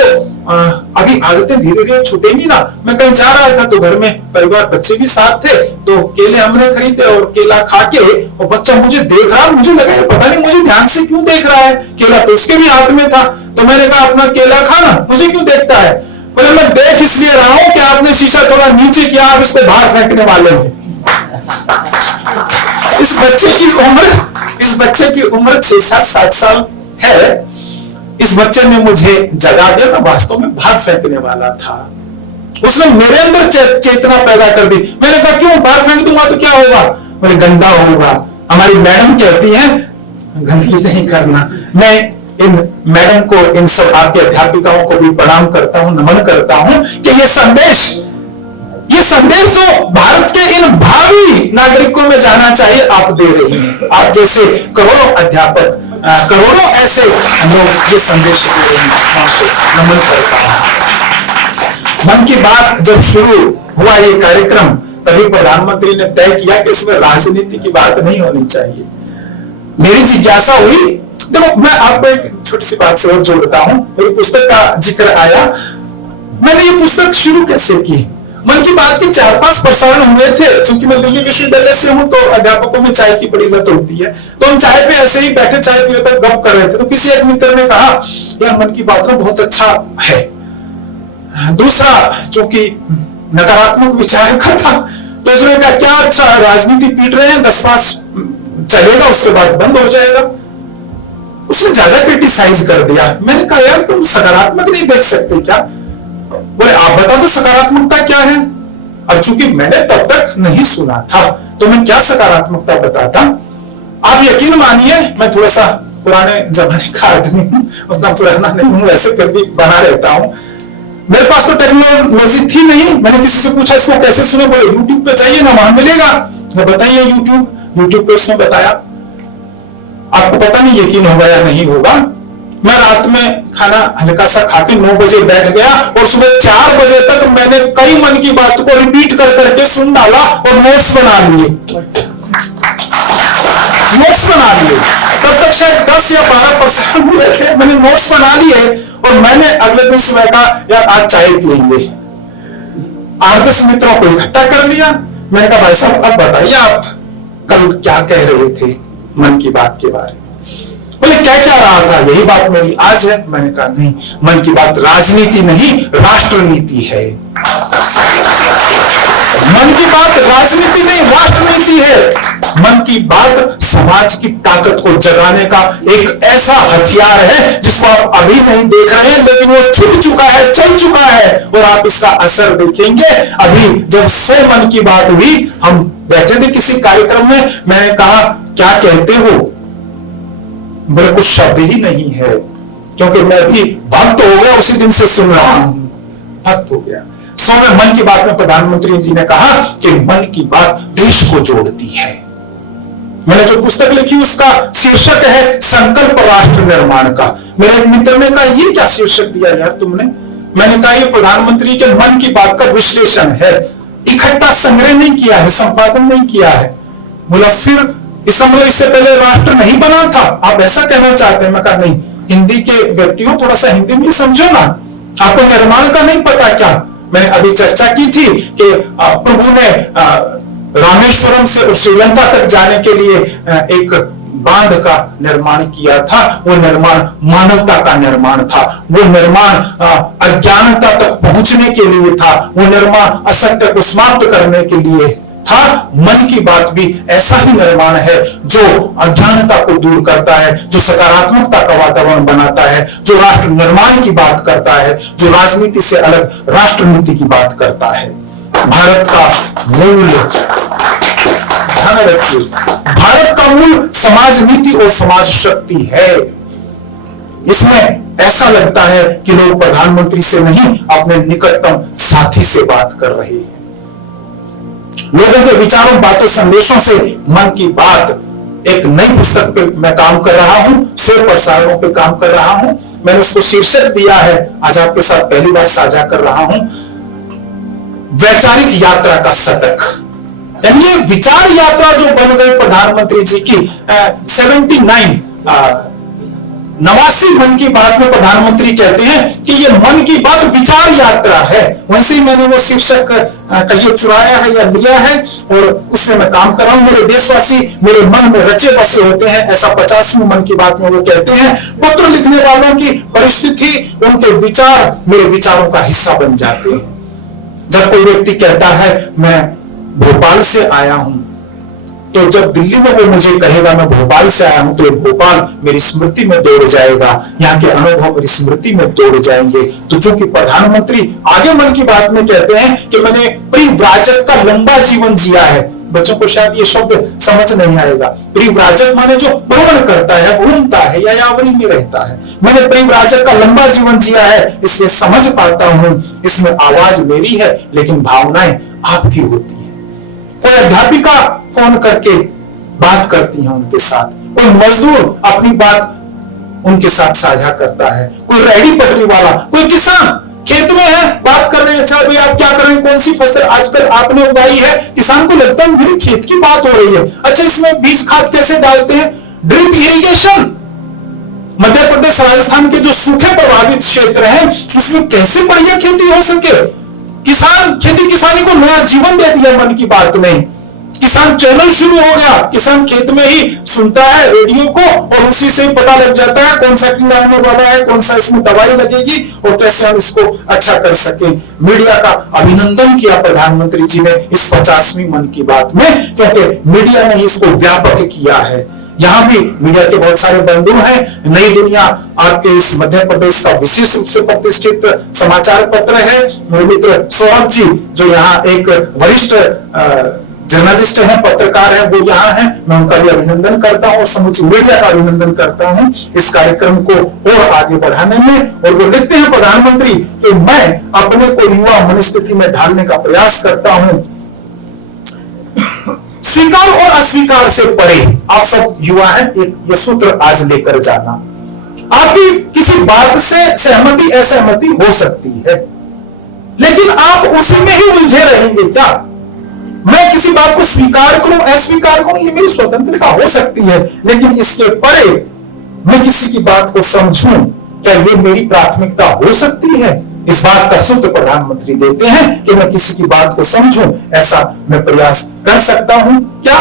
अभी आदतें धीरे धीरे छूटेंगी ना। मैं कहीं जा रहा था तो घर में परिवार बच्चे भी साथ थे, तो केले हमने खरीदे और केला खा के और बच्चा मुझे देख रहा, मुझे लगा पता नहीं मुझे ध्यान से क्यों देख रहा है, केला तो उसके भी हाथ में था। तो मैंने कहा अपना केला खाना, मुझे क्यों देखता है? बोले मैं देख इसलिए रहा हूं कि आपने शीशा थोड़ा नीचे किया, आप इसको बाहर फेंकने वाले हैं। इस बच्चे की उम्र 6-7 साल है। इस बच्चे ने मुझे जगा दिया, मैं वास्तव में बाहर फेंकने वाला था। उसने मेरे अंदर चेतना पैदा कर दी। मैंने कहा क्यों बाहर फेंक दूंगा तो क्या होगा? बोले गंदा होगा। हमारी मैडम कहती है गंदगी नहीं करना। मैं इन मैडम को, इन सब आपके अध्यापिकाओं को भी प्रणाम करता हूं, नमन करता हूं कि ये संदेश जो भारत के इन भावी नागरिकों में जाना चाहिए आप दे रही हैं। आप जैसे करोड़ों अध्यापक, करोड़ों ऐसे लोग ये संदेश दे रहे हैं, मैं आपको नमन करता हूं। मन की बात जब शुरू हुआ ये कार्यक्रम, तभी प्रधानमंत्री ने तय किया कि इसमें राजनीति की बात नहीं होनी चाहिए। मेरी जिज्ञासा हुई, देखो मैं आपको एक छोटी सी बात से और जोड़ता हूं। मेरी पुस्तक का जिक्र आया, मैंने ये पुस्तक शुरू कैसे की? मन की बात के 4-5 प्रसारण हुए थे। चूंकि मैं दिल्ली विश्वविद्यालय से हूं तो अध्यापकों में चाय की बड़ी लत होती है, तो हम चाय पे ऐसे ही बैठे चाय पी रहे थे, गप कर रहे थे, तो किसी एक मित्र ने कहा यार मन की बात ना बहुत अच्छा है। दूसरा जो कि नकारात्मक विचार का था, तो उसने कहा क्या अच्छा राजनीति पीट रहे हैं, 10-5 चलेगा उसके बाद बंद हो जाएगा। उसने ज्यादा क्रिटिसाइज कर दिया। मैंने कहा यार तुम सकारात्मक नहीं देख सकते क्या? बोले आप बता दो सकारात्मकता क्या है। अब चूंकि मैंने तब तक नहीं सुना था तो मैं क्या सकारात्मकता बताता। आप यकीन मानिए मैं थोड़ा सा पुराने जमाने का आदमी हूं, उतना पुराना नहीं हूं, वैसे फिर भी बना रहता हूं। मेरे पास तो टेक्नोलॉजी थी नहीं। मैंने किसी से पूछा इसको कैसे सुने, बोले यूट्यूब पे चाहिए ना, वहां मिलेगा। मैं बताइए यूट्यूब पे उसने बताया। आपको पता नहीं यकीन होगा या नहीं होगा, मैं रात में खाना हल्का सा खा के 9 बजे बैठ गया और सुबह 4 बजे तक मैंने कई मन की बात को रिपीट कर करके सुन डाला और नोट्स बना लिए। तब तक शायद 10 या 12% हुए थे, मैंने नोट्स बना लिए और मैंने अगले दिन सुबह कहा यार आज चाय पियेंगे। 8-10 मित्रों को इकट्ठा कर लिया। मैंने कहा भाई साहब अब बताइए आप कल क्या कह रहे थे मन की बात के बारे में। बोले क्या क्या रहा था, यही बात मेरी आज है। मैंने कहा नहीं, मन की बात राजनीति नहीं राष्ट्रनीति है। मन की बात राजनीति नहीं राष्ट्रनीति है। मन की बात समाज की ताकत को जगाने का एक ऐसा हथियार है जिसको आप अभी नहीं देख रहे हैं, लेकिन वो छुप चुका है, चल चुका है और आप इसका असर देखेंगे। अभी जब 100 मन की बात हुई, हम बैठे थे किसी कार्यक्रम में, मैंने कहा क्या कहते हो, बोले कुछ शब्द ही नहीं है, क्योंकि मैं भी भक्त हो गया, उसी दिन से सुन रहा हूं, भक्त हो गया। 100वें मन की बात में प्रधानमंत्री जी ने कहा कि मन की बात देश को जोड़ती है। मैंने जो पुस्तक लिखी उसका शीर्षक है संकल्प राष्ट्र निर्माण का। मेरे एक मित्र ने कहा ये क्या शीर्षक दिया यार तुमने। मैंने कहा ये प्रधानमंत्री के मन की बात का विश्लेषण है, इकट्ठा संग्रह नहीं किया है, संपादन नहीं किया है। बोला फिर इसका मतलब इससे पहले राष्ट्र नहीं बना था, आप ऐसा कहना चाहते हैं। मैं कहा नहीं, हिंदी के व्यक्ति हो, थोड़ा सा हिंदी में समझो ना, आपको निर्माण का नहीं पता क्या। मैंने अभी चर्चा की थी कि प्रभु ने रामेश्वरम से श्रीलंका तक जाने के लिए एक बांध का निर्माण किया था। वो निर्माण मानवता का निर्माण था, वो निर्माण अज्ञानता तक पहुंचने के लिए था, वो निर्माण असत्य को समाप्त करने के लिए था। मन की बात भी ऐसा ही निर्माण है जो अज्ञानता को दूर करता है, जो सकारात्मकता का वातावरण बनाता है, जो राष्ट्र निर्माण की बात करता है, जो राजनीति से अलग राष्ट्रनीति की बात करता है। भारत का मूल, ध्यान रखिए, भारत का मूल समाज नीति और समाज शक्ति है। इसमें ऐसा लगता है कि लोग प्रधानमंत्री से नहीं अपने निकटतम साथी से बात कर रहे हैं। लोगों के विचारों, बातों, संदेशों से मन की बात एक नई पुस्तक पे मैं काम कर रहा हूं, 100 प्रसारणों पे काम कर रहा हूं। मैंने उसको शीर्षक दिया है, आज आपके साथ पहली बार साझा कर रहा हूं, वैचारिक यात्रा का शतक। यानी ये विचार यात्रा जो बन गई प्रधानमंत्री जी की 89 मन की बात में प्रधानमंत्री कहते हैं कि ये मन की बात विचार यात्रा है। वैसे ही मैंने वो शीर्षक कहिए चुराया है या लिया है और उसमें मैं काम कर रहा हूं। मेरे देशवासी मेरे मन में रचे बसे होते हैं, ऐसा 50वीं मन की बात में वो कहते हैं। पत्र लिखने वालों की परिस्थिति, उनके विचार मेरे विचारों का हिस्सा बन जाते हैं। जब कोई व्यक्ति कहता है मैं भोपाल से आया हूं, तो जब दिल्ली में वो मुझे कहेगा मैं भोपाल से आया हूं, तो ये भोपाल मेरी स्मृति में दौड़ जाएगा, यहाँ के अनुभव मेरी स्मृति में दौड़ जाएंगे। तो चूंकि प्रधानमंत्री आगे मन की बात में कहते हैं कि मैंने परिव्राजक का लंबा जीवन जिया है, बच्चों को शायद ये शब्द समझ नहीं आएगा। परिव्राजक माने जो भ्रमण करता है, घूमता है या यावरी में रहता है। मैंने परिव्राजक का लंबा जीवन जिया है, इसलिए समझ पाता हूं इसमें आवाज मेरी है लेकिन भावनाएं आपकी होती है। कोई अध्यापिका फोन करके बात करती है उनके साथ, कोई मजदूर अपनी बात उनके साथ साझा करता है, कोई रेहड़ी पटरी वाला, कोई किसान खेत में है, बात कर रहे हैं, अच्छा भाई आप क्या कर रहे हैं, कौन सी फसल आजकल आपने उगाई है। किसान को लगता है मेरे खेत की बात हो रही है, अच्छा इसमें बीज खाद कैसे डालते हैं, ड्रिप इरिगेशन। मध्य प्रदेश राजस्थान के जो सूखे प्रभावित क्षेत्र हैं उसमें कैसे बढ़िया खेती हो सके। किसान खेती किसानी को नया जीवन दे दिया मन की बात में। किसान चैनल शुरू हो गया, किसान खेत में ही सुनता है रेडियो को और उसी से ही पता लग जाता है कौन सा कीड़ा आने वाला है, कौन सा इसमें दवाई लगेगी और कैसे हम इसको अच्छा कर सके। मीडिया का अभिनंदन किया प्रधानमंत्री जी ने इस 50वीं मन की बात में, क्योंकि मीडिया ने इसको व्यापक किया है। यहाँ भी मीडिया के बहुत सारे बंधु हैं। नई दुनिया आपके इस मध्य प्रदेश का विशेष रूप से प्रतिष्ठित समाचार पत्र है। मेरे मित्र सौरभ जी जो यहाँ एक वरिष्ठ जर्नलिस्ट हैं, पत्रकार हैं, वो यहाँ हैं, मैं उनका भी अभिनंदन करता हूँ और समूची मीडिया का अभिनंदन करता हूँ इस कार्यक्रम को और आगे बढ़ाने में। और वो लिखते हैं प्रधानमंत्री कि मैं अपने को युवा मनस्थिति में ढालने का प्रयास करता हूँ, स्वीकार और अस्वीकार से परे। आप सब युवा हैं, एक ये सूत्र आज लेकर जाना, आपकी किसी बात से सहमति असहमति हो सकती है, लेकिन आप उसी में ही उलझे रहेंगे क्या? मैं किसी बात को स्वीकार करूं अस्वीकार करूं, ये मेरी स्वतंत्रता हो सकती है, लेकिन इसके परे मैं किसी की बात को समझूं, क्या ये मेरी प्राथमिकता हो सकती है? इस बात का सूत्र प्रधानमंत्री देते हैं कि मैं किसी की बात को समझूं, ऐसा मैं प्रयास कर सकता हूं क्या?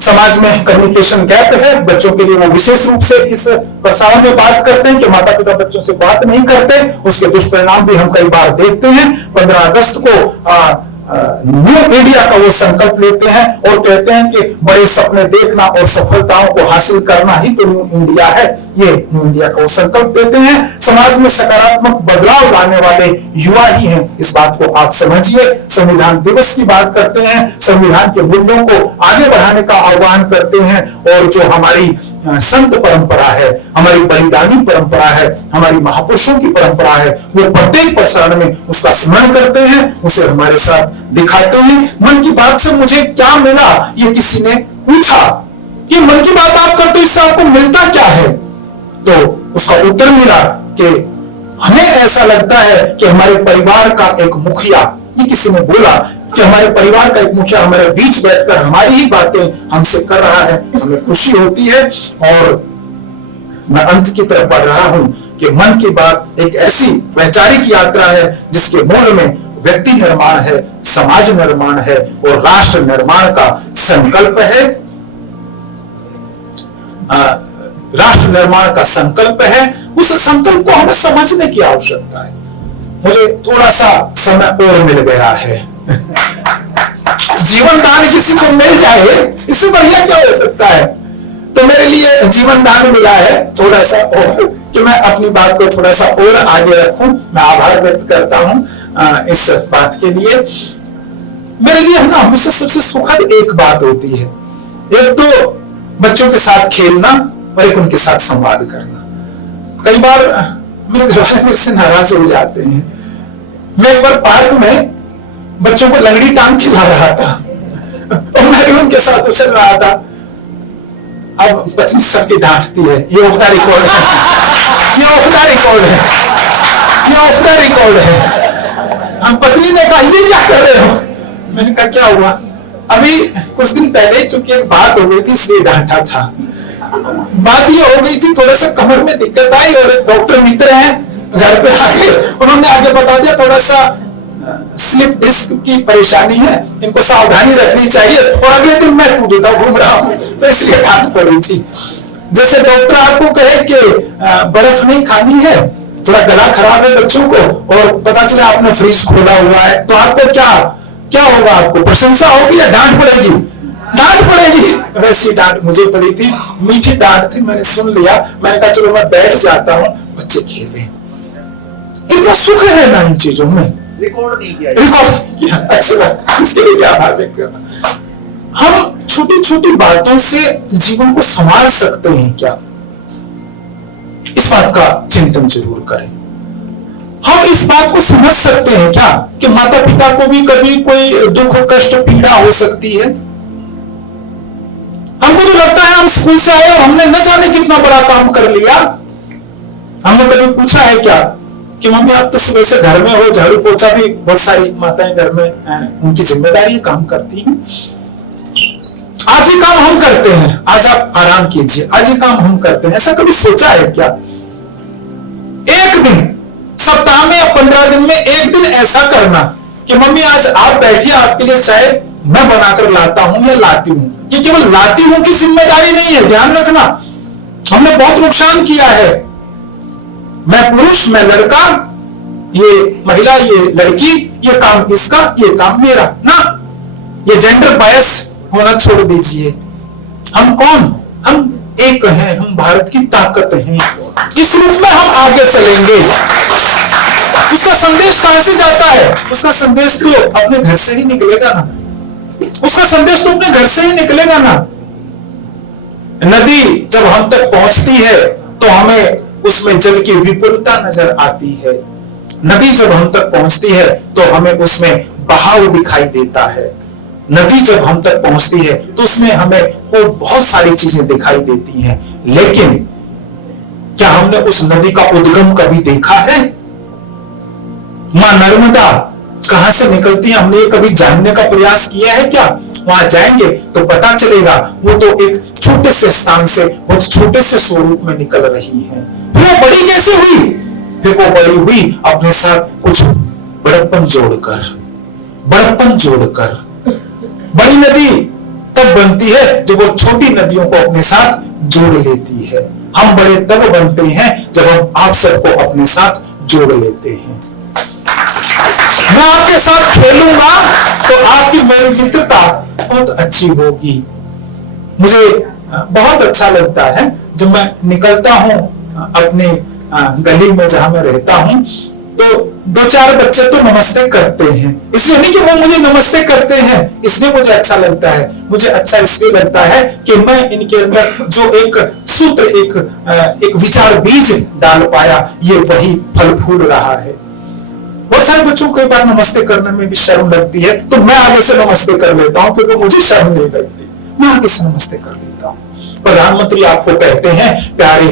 समाज में कम्युनिकेशन गैप है, बच्चों के लिए वो विशेष रूप से इस प्रसारण में बात करते हैं कि माता पिता बच्चों से बात नहीं करते, उसके दुष्परिणाम भी हम कई बार देखते हैं। 15 अगस्त को न्यू इंडिया का वो संकल्प लेते हैं और कहते हैं कि बड़े सपने देखना और सफलताओं को हासिल करना ही तो न्यू इंडिया है। ये न्यू इंडिया का वो संकल्प देते हैं। समाज में सकारात्मक बदलाव लाने वाले युवा ही हैं, इस बात को आप समझिए। संविधान दिवस की बात करते हैं, संविधान के मूल्यों को आगे बढ़ाने का आह्वान करते हैं, और जो हमारी संत परंपरा है, हमारी बलिदानी परंपरा है, हमारी महापुरुषों की परंपरा है, वो प्रत्येक प्रसारण में उसका स्मरण करते हैं, उसे हमारे साथ दिखाते हैं। मन की बात से मुझे क्या मिला, ये किसी ने पूछा कि मन की बात आप करते हो इससे आपको मिलता क्या है, तो उसका उत्तर मिला कि हमें ऐसा लगता है कि हमारे परिवार का एक मुखिया, ये किसी ने बोला कि हमारे परिवार का एक मुखिया हमारे बीच बैठकर हमारी ही बातें हमसे कर रहा है, हमें खुशी होती है। और मैं अंत की तरफ बढ़ रहा हूं कि मन की बात एक ऐसी वैचारिक यात्रा है जिसके मूल में व्यक्ति निर्माण है, समाज निर्माण है और राष्ट्र निर्माण का संकल्प है। राष्ट्र निर्माण का संकल्प है, उस संकल्प को हमें समझने की आवश्यकता है। मुझे थोड़ा सा समय और मिल गया है। जीवन दान किसी को मिल जाए, इससे बढ़िया क्या हो सकता है? तो मेरे लिए जीवन दान मिला है थोड़ा सा और, कि मैं अपनी बात को थोड़ा सा और आगे रखूं। मैं आभार व्यक्त करता हूं इस बात के लिए। मेरे लिए ना हमेशा सबसे सुखद एक बात होती है, एक तो बच्चों के साथ खेलना और एक उनके साथ संवाद करना। कई बार मेरे घर वाले मेरे से नाराज हो जाते हैं। मैं एक बार पार्क में बच्चों को लंगड़ी टांग खिला रहा था और मैं भी उनके साथ उछल रहा था। अब पत्नी सबकी डांटती है, ये ऑफ द रिकॉर्ड है, ये ऑफ द रिकॉर्ड है, ये ऑफ द रिकॉर्ड है। हम पत्नी ने कहा ये क्या कर रहे हो? मैंने कहा क्या हुआ? अभी कुछ दिन पहले चूंकि एक बात हो गई थी इसलिए डांटा था। बात ये हो गई थी, थोड़ा सा कमर में दिक्कत आई और एक डॉक्टर मित्र हैं घर पे आके उन्होंने आगे बता दिया थोड़ा सा स्लिप डिस्क की परेशानी है, इनको सावधानी रखनी चाहिए। और अगले दिन मैं कूदता घूम रहा हूं, तो इसलिए डांट पड़ी थी। जैसे डॉक्टर आपको कहे कि बर्फ नहीं खानी है, थोड़ा गला खराब है बच्चों को, और पता चले आपने फ्रिज खोला हुआ है, तो आपको क्या होगा? आपको प्रशंसा होगी या डांट पड़ेगी? डांट पड़ेगी। वैसी डांट मुझे पड़ी थी, मीठी डांट थी, मैंने सुन लिया। मैंने कहा चलो मैं बैठ जाता हूं, बच्चे खेलें। इतना सुख है ना इन चीजों में। रिकॉर्ड नहीं किया। अच्छी बात, इसके लिए आभार व्यक्त करना। हम छोटी छोटी बातों से जीवन को संवार सकते हैं क्या? इस बात का चिंतन जरूर करें। हम इस बात को समझ सकते हैं क्या कि माता पिता को भी कभी कोई दुख कष्ट पीड़ा हो सकती है? हमको तो लगता है हम स्कूल से आए और हमने न जाने कितना बड़ा काम कर लिया। हमने कभी पूछा है क्या कि मम्मी आप तो सुबह से घर में हो, झाड़ू पोछा भी बहुत सारी माताएं घर में उनकी जिम्मेदारी काम करती हैं। आज ये काम हम करते हैं, आज आप आराम कीजिए, आज ये काम हम करते हैं। ऐसा कभी सोचा है क्या? एक दिन सप्ताह में या 15 दिन में एक दिन ऐसा करना कि मम्मी आज आप बैठिए, आपके लिए चाय मैं बनाकर लाता हूं या लाती हूं। ये केवल लाती हूं की जिम्मेदारी नहीं है, ध्यान रखना। हमने बहुत नुकसान किया है। मैं पुरुष, मैं लड़का, ये महिला, ये लड़की, ये काम इसका, ये काम मेरा ना। ये जेंडर बायस होना छोड़ दीजिए। हम कौन? हम एक हैं, हम भारत की ताकत हैं। इस रूप में हम आगे चलेंगे। उसका संदेश कहां से जाता है? उसका संदेश तो अपने घर से ही निकलेगा ना। उसका संदेश तो अपने घर से ही निकलेगा ना। नदी जब हम तक पहुंचती है तो हमें उसमें जल की विपुलता नजर आती है। नदी जब हम तक पहुंचती है तो हमें उसमें बहाव दिखाई देता है। नदी जब हम तक पहुंचती है तो उसमें हमें और बहुत सारी चीजें दिखाई देती हैं। लेकिन क्या हमने उस नदी का उद्गम कभी देखा है? मां नर्मदा कहां से निकलती है, हमने ये कभी जानने का प्रयास किया है क्या? वहां जाएंगे तो पता चलेगा वो तो एक छोटे से स्थान से बहुत छोटे से स्वरूप में निकल रही है। फिर वो बड़ी कैसे हुई? फिर वो बड़ी हुई अपने साथ कुछ बड़प्पन जोड़कर। बड़ी नदी तब बनती है जब वो छोटी नदियों को अपने साथ जोड़ लेती है। हम बड़े तब बनते हैं जब हम आप सबको अपने साथ जोड़ लेते हैं। मैं आपके साथ खेलूंगा तो आपकी मेरी मित्रता बहुत अच्छी होगी। मुझे बहुत अच्छा लगता है जब मैं निकलता हूं अपने गली में जहां मैं रहता हूं, तो 2-4 बच्चे तो नमस्ते करते हैं। इसलिए नहीं कि वो मुझे नमस्ते करते हैं इसलिए मुझे अच्छा लगता है, मुझे अच्छा इसलिए लगता है कि मैं इनके अंदर जो एक सूत्र, एक विचार बीज डाल पाया, ये वही फल फूल रहा है। बहुत सारे बच्चों को कई बार नमस्ते करने में भी शर्म लगती है, तो मैं आगे से नमस्ते कर लेता हूं क्योंकि मुझे शर्म नहीं लगती, मैं आगे से नमस्ते कर लेता हूं। प्रधानमंत्री आपको कहते हैं प्यारे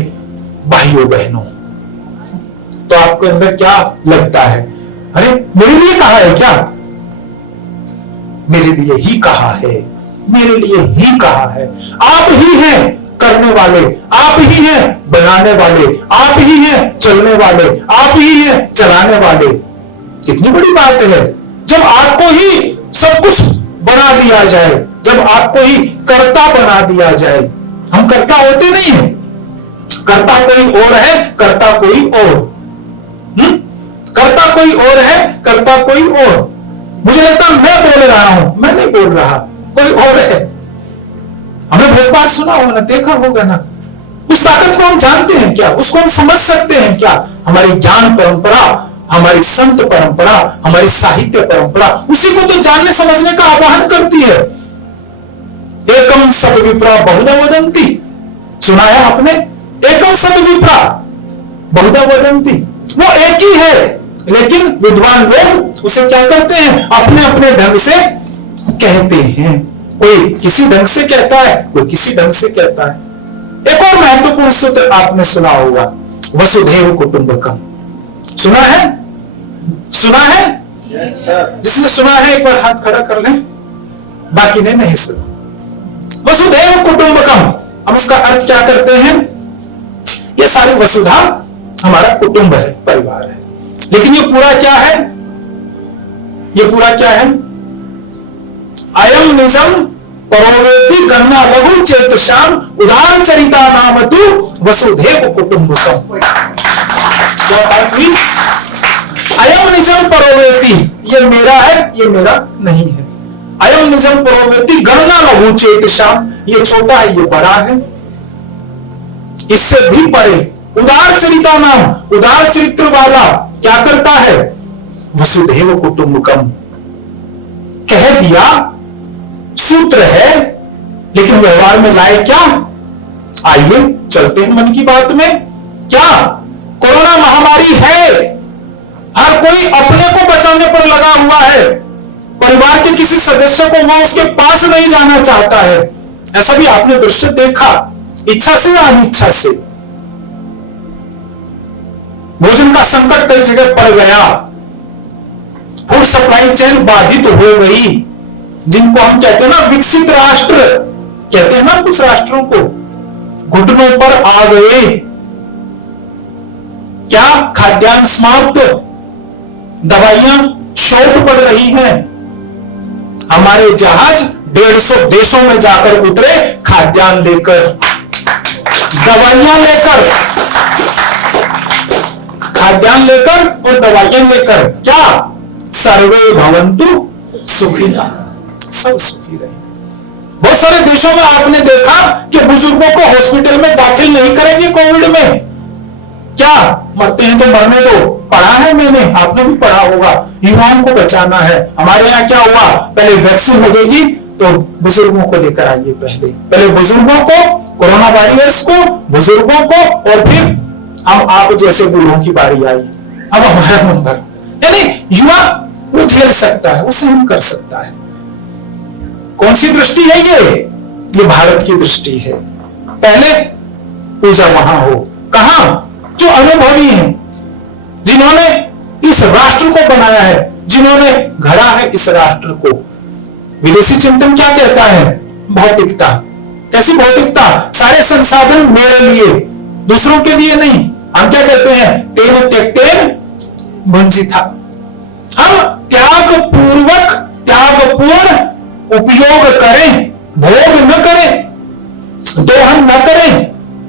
भाइयों बहनों, तो आपके अंदर क्या लगता है? अरे मेरे लिए कहा है क्या? मेरे लिए ही कहा है, मेरे लिए ही कहा है। आप ही हैं करने वाले, आप ही हैं बनाने वाले, आप ही हैं चलने वाले, आप ही हैं चलाने वाले। कितनी बड़ी बात है जब आपको ही सब कुछ बना दिया जाए, जब आपको ही कर्ता बना दिया जाए। हम कर्ता होते नहीं है, कर्ता कोई और है, कर्ता कोई और, कर्ता कोई और है, कर्ता कोई और। मुझे लगता है मैं बोल रहा हूं, मैं नहीं बोल रहा, कोई और है। हमने बहुत बार सुना होगा ना, देखा होगा ना। उस ताकत को हम जानते हैं क्या? उसको हम समझ सकते हैं क्या? हमारी ज्ञान परंपरा, हमारी संत परंपरा, हमारी साहित्य परंपरा उसी को तो जानने समझने का आह्वान करती है। एकम सब विप्रा बहुधा वदंती, सुना है आपने? एकम सब विप्रा बहुधा वदंती, वो एक ही है, लेकिन विद्वान लोग उसे क्या करते हैं? अपने अपने ढंग से कहते हैं। कोई किसी ढंग से कहता है, कोई किसी ढंग से कहता है। एक और महत्वपूर्ण सूत्र आपने सुना होगा, वसुधैव कुटुंबकम। सुना है? सुना है? Yes, जिसने सुना है एक बार हाथ खड़ा कर लें, बाकी ने नहीं सुना। वसुधैव कुटुंबकम, हम उसका अर्थ क्या करते हैं? ये सारी वसुधा हमारा कुटुंब है, परिवार है। लेकिन ये पूरा क्या है? ये पूरा क्या है? अयम निजम परोवेति गणना लघु चेतशाम उदार चरिता नाम तु वसुधैव कुटुंबकम। क्या बात हुई? अयम निजम परोवेति, ये मेरा है, ये मेरा नहीं है। अयम निजम परोवेति गणना लघु चेतशाम, ये छोटा है, ये बड़ा है। इससे भी परे उदार चरिता नाम, उदार चरित्र वाला क्या करता है? वसुधैव कुटुंबकम कह दिया, सूत्र है, लेकिन व्यवहार में लाए क्या? आइए चलते हैं मन की बात में। क्या कोरोना महामारी है, हर कोई अपने को बचाने पर लगा हुआ है, परिवार के किसी सदस्य को वह उसके पास नहीं जाना चाहता है। ऐसा भी आपने दृश्य देखा, इच्छा से या अनिच्छा से। भोजन का संकट कई जगह पड़ गया, फूड सप्लाई चेन बाधित हो गई। जिनको हम कहते हैं ना विकसित राष्ट्र, कहते हैं ना कुछ राष्ट्रों को, घुटनों पर आ गए। क्या? खाद्यान्न समाप्त, दवाइयां शॉर्ट पड़ रही हैं। हमारे जहाज 150 देशों में जाकर उतरे, खाद्यान्न लेकर, दवाइयां लेकर, खाद्यान्न लेकर और दवाइयां लेकर। क्या? सर्वे भवन्तु सुखिनः, सब सुखी रहे। बहुत सारे देशों में आपने देखा कि बुजुर्गों को हॉस्पिटल में दाखिल नहीं करेंगे कोविड में। क्या? मरते हैं तो मरने दो, पढ़ा है मैंने, आपने भी पढ़ा होगा, युवाओं को बचाना है। हमारे यहाँ क्या हुआ? पहले वैक्सीन लगेगी तो बुजुर्गों को लेकर आइए, पहले बुजुर्गों को, कोरोना वॉरियर्स को, बुजुर्गों को, और फिर हम आप जैसे बूढ़ों की बारी आई, अब हमारा नंबर। यानी युवा वो झेल सकता है, वो सहन कर सकता है। कौन सी दृष्टि है ये भारत की दृष्टि है। पहले पूजा वहां हो, कहा जो अनुभवी हैं, जिन्होंने इस राष्ट्र को बनाया है, जिन्होंने गढ़ा है इस राष्ट्र को। विदेशी चिंतन क्या कहता है? भौतिकता। कैसी भौतिकता? सारे संसाधन मेरे लिए, दूसरों के लिए नहीं। हम क्या कहते हैं? तेन त्यक्तेन भुंजिथा। हम त्यागपूर्वक, त्यागपूर्ण उपयोग करें, भोग न करें, दोहन न करें।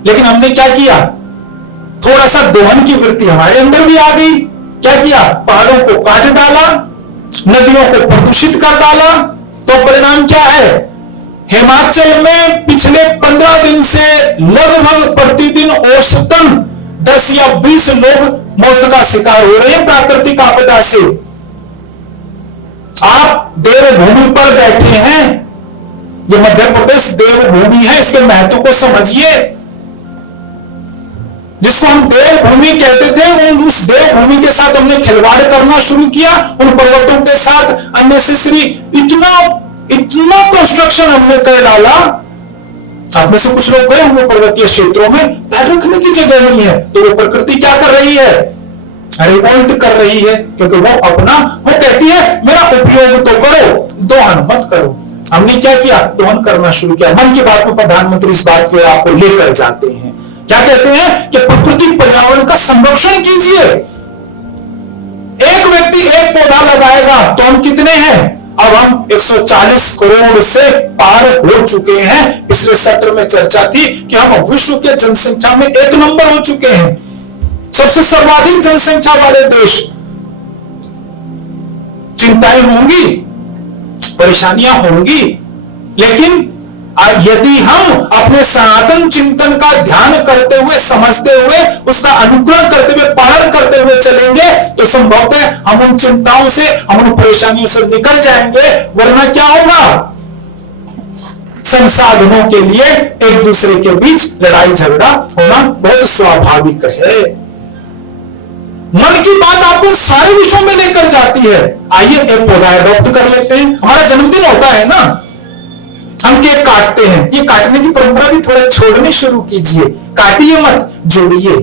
लेकिन हमने क्या किया? थोड़ा सा दोहन की वृत्ति हमारे अंदर भी आ गई। क्या किया? पहाड़ों को काट डाला, नदियों को प्रदूषित कर डाला। तो परिणाम क्या है? हिमाचल में पिछले 15 दिन से लगभग प्रतिदिन औसतन 10 या 20 लोग मौत का शिकार हो रहे हैं प्राकृतिक आपदा से। आप देवभूमि पर बैठे हैं, ये मध्य प्रदेश देवभूमि है, इसके महत्व को समझिए। जिसको हम देवभूमि कहते थे, उस देवभूमि के साथ हमने खिलवाड़ करना शुरू किया। उन पर्वतों के साथ अननेसेसरी इतना कंस्ट्रक्शन हमने कर डाला। आप में से कुछ लोग गए होंगे पर्वतीय क्षेत्रों में, पैर रखने की जगह नहीं है, तो वो प्रकृति क्या कर रही है? रिवोल्ट कर रही है, क्योंकि वो कहती है मेरा उपयोग तो करो, दोहन मत करो। हमने क्या किया? दोहन करना शुरू किया। मन की बात में प्रधानमंत्री इस बात को आपको लेकर जाते हैं। क्या कहते हैं कि प्राकृतिक पर्यावरण का संरक्षण कीजिए। एक व्यक्ति एक पौधा लगाएगा तो हम कितने हैं? अब हम 140 करोड़ से पार हो चुके हैं। पिछले सत्र में चर्चा थी कि हम विश्व के जनसंख्या में 1 नंबर हो चुके हैं, सबसे सर्वाधिक जनसंख्या वाले देश। चिंताएं होंगी, परेशानियां होंगी, लेकिन यदि हम अपने सनातन चिंतन का ध्यान करते हुए, समझते हुए, उसका अनुकरण करते हुए, पालन करते हुए चलेंगे तो संभवतः हम उन चिंताओं से, हम उन परेशानियों से निकल जाएंगे। वरना क्या होगा? संसाधनों के लिए एक दूसरे के बीच लड़ाई झगड़ा होना बहुत स्वाभाविक है। मन की बात आपको सारे विषयों में लेकर जाती है। आइए एक पौधा अडॉप्ट कर लेते हैं। हमारा जन्मदिन होता है ना, हम केक काटते हैं। ये काटने की परंपरा भी थोड़ा छोड़नी शुरू कीजिए। काटिए मत, जोड़िए,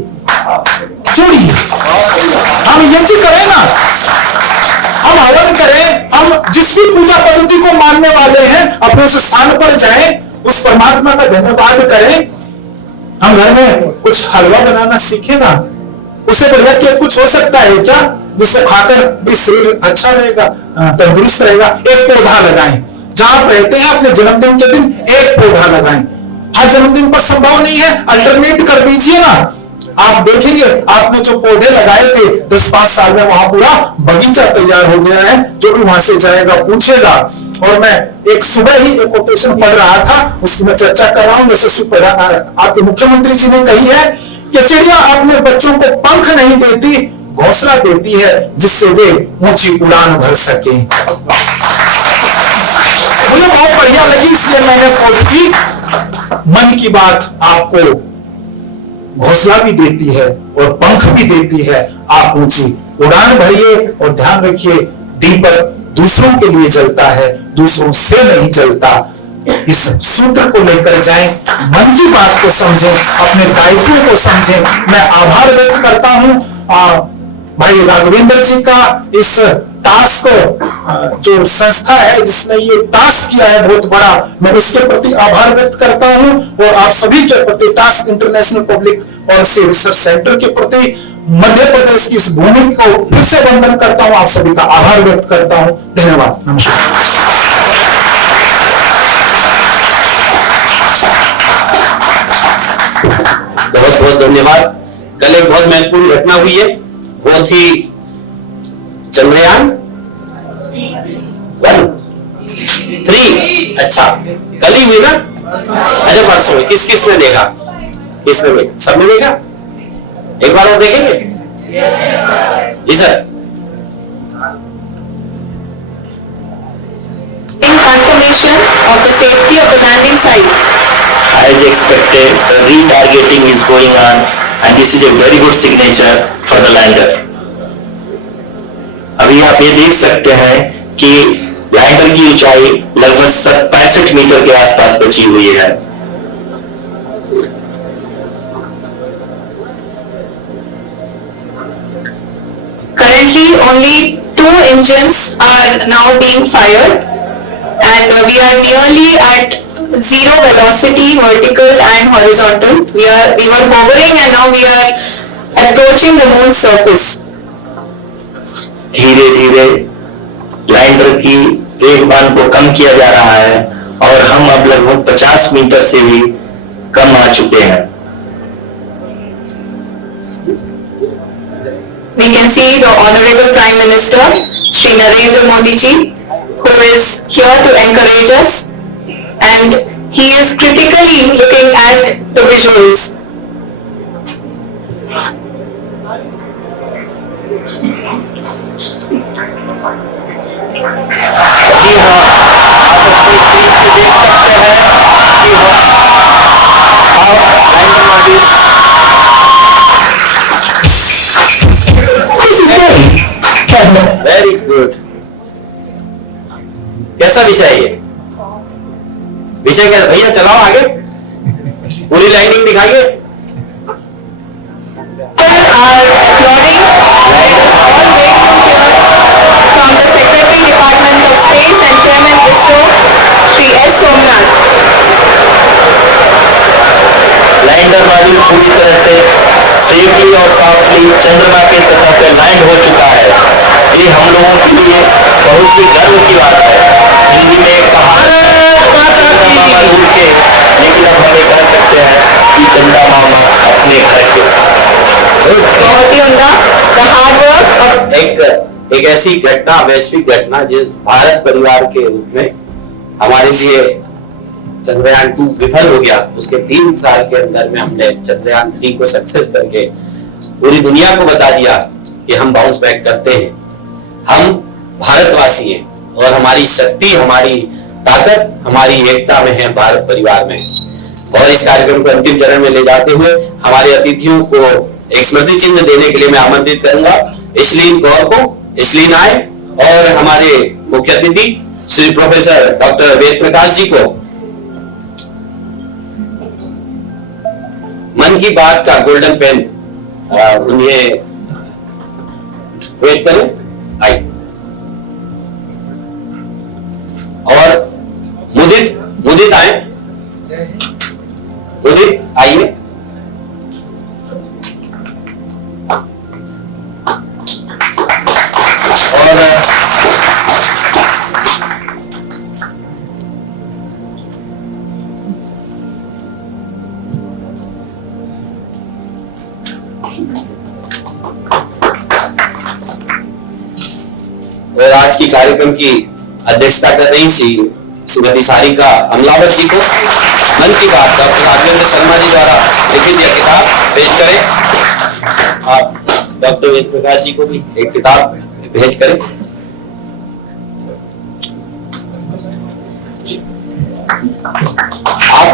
जोड़िए। हम यज्ञ करें ना, हम हवन करें, हम जिस भी पूजा पद्धति को मानने वाले हैं, अपने उस स्थान पर जाएं, उस परमात्मा का धन्यवाद करें। हम घर में कुछ हलवा बनाना सीखे ना, उससे बढ़िया केक कुछ हो सकता है क्या? जिसको खाकर भी शरीर अच्छा रहेगा, तंदुरुस्त रहेगा। एक पौधा लगाएं, जहां आप रहते हैं अपने जन्मदिन के दिन एक पौधा लगाएं। हर जन्मदिन पर संभव नहीं है, अल्टरनेट कर दीजिए ना। आप देखेंगे आपने जो पौधे लगाए थे 10-5 साल में वहां पूरा बगीचा तैयार हो गया है। जो भी वहां से जाएगा पूछेगा। और मैं एक सुबह ही एक कोटेशन पढ़ रहा था, उसकी मैं चर्चा कर रहा हूं। यशस्वी आपके मुख्यमंत्री जी ने कही है कि चिड़िया अपने बच्चों को पंख नहीं देती, घोंसला देती है, जिससे वे ऊंची उड़ान भर सके। मुझे बहुत बढ़िया लगी, इसलिए मैंने पोस्ट की। मन की बात आपको घोंसला भी देती है और पंख भी देती है। आप ऊंची उड़ान भरिए और ध्यान रखिए, दीपक दूसरों के लिए जलता है, दूसरों से नहीं जलता। इस सूत्र को लेकर जाएं, मन की बात को समझें, अपने दायित्वों को समझें। मैं आभार व्यक्त करता हूं भाई राघवेंद्र जी का, इस टास्क जो संस्था है जिसने ये टास्क किया है बहुत बड़ा, मैं उसके प्रति आभार व्यक्त करता हूं। और आप सभी के प्रति, task international public policy research centre के प्रति, मध्य प्रदेश की इस भूमि को फिर से वंदन करता हूं, आप सभी का आभार व्यक्त करता हूं। धन्यवाद, नमस्कार। बहुत बहुत धन्यवाद। कल एक बहुत महत्वपूर्ण घटना हुई है, वो थी चंद्रयान 1, 3। अच्छा, कल ही हुई ना? अरे परसों में किसने देखा? किसने देखा? सबने देखा? एक बार और देखेंगे? जी sir. Confirmation of the safety of the landing site. As expected, the retargeting is going on and this is a very good signature for the lander. अभी आप ये देख सकते हैं कि लैंडर की ऊंचाई लगभग 65 मीटर के आसपास बची हुई है। only 2 engines are now being fired, and we are nearly at zero velocity, vertical and horizontal. We were hovering and now we are approaching the moon's surface. धीरे धीरे लैंडर की वेगमान को कम किया जा रहा है और हम अब लगभग 50 मीटर से भी कम आ चुके हैं। We can see the Honorable Prime Minister Shri Narendra Modi ji, who is here to encourage us, and he is critically looking at the visuals. Very good. कैसा विषय है ये? विषय क्या भैया, चलाओ आगे, पूरी लाइनिंग दिखाइए। From the Secretary Department of Space and Chairman ISRO, Shri S. Somnath. Lander module पूरी तरह से सेफली और सॉफ्टली चंद्रमा के सतह पर लैंड हो चुका है। ये हम लोगों के लिए बहुत ही गर्व की बात है। हिंदी में कहा चंदा मामा दूर के, लेकिन अब हम ये कह सकते हैं कि चंदा मामा अपने घर के। बहुत ही उम्दा, the hard work of एक ऐसी घटना, वैश्विक घटना, जो भारत परिवार के रूप में हमारे लिए चंद्रयान 2 विफल हो गया, उसके 3 साल के अंदर में हमने चंद्रयान 3 को सक्सेस करके पूरी दुनिया को बता दिया कि हम बाउंस बैक करते हैं, हम भारतवासी हैं और हमारी शक्ति, हमारी ताकत हमारी एकता में है, भारत परिवार में है। और इस कार्यक्रम को अंतिम चरण में ले जाते हुए हमारे अतिथियों को एक स्मृति चिन्ह देने के लिए मैं आमंत्रित करूंगा इशलीन कौर को। इशलीन आए और हमारे मुख्य अतिथि श्री प्रोफेसर डॉक्टर वेद प्रकाश जी को मन की बात का गोल्डन पेन उन्हें वेट करें। आइए। और मुदित आए, मुदित आइए। और आज की कार्यक्रम की अध्यक्षता कर रही श्रीमती सारिका अमलावत जी को मन की बात डॉक्टर राघवेंद्र शर्मा जी द्वारा लिखित यह किताब भेंट करें। आप डॉक्टर वेद प्रकाश जी को भी एक किताब भेंट करें। आप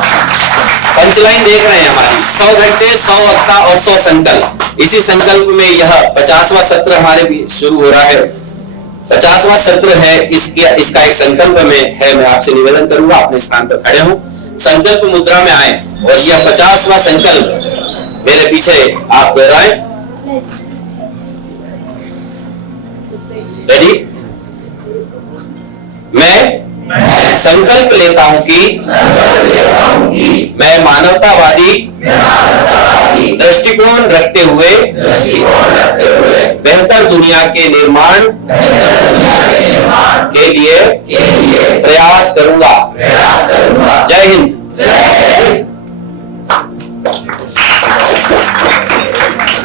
पंचलाइन देख रहे हैं हमारी 100 घंटे 100 वक्ता और 100 संकल्प। इसी संकल्प में यह 50वां सत्र हमारे भी शुरू हो रहा है। 50वां सत्र है, इसका एक संकल्प में है। मैं आपसे निवेदन करूंगा अपने स्थान पर खड़े हों, संकल्प मुद्रा में आए और यह 50वां संकल्प मेरे पीछे आप दोहराएं। रेडी? मैं संकल्प लेता हूं कि मैं मानवतावादी दृष्टिकोण रखते हुए बेहतर दुनिया के निर्माण के लिए प्रयास करूंगा। जय हिंद।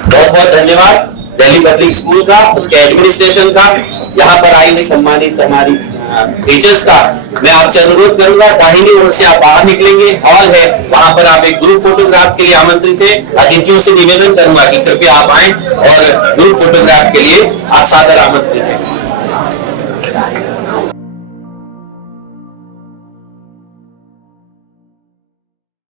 बहुत बहुत धन्यवाद दिल्ली पब्लिक स्कूल का, उसके एडमिनिस्ट्रेशन का, यहाँ पर आई हुई सम्मानित हमारी टीचर्स का। मैं आपसे अनुरोध करूंगा, दाहिनी ओर से आप बाहर निकलेंगे, हॉल है, वहां पर आप एक ग्रुप फोटोग्राफ के लिए आमंत्रित हैं। अतिथियों से निवेदन करूंगा कि कृपया आप आएं और ग्रुप फोटोग्राफ के लिए आप सादर आमंत्रित हैं।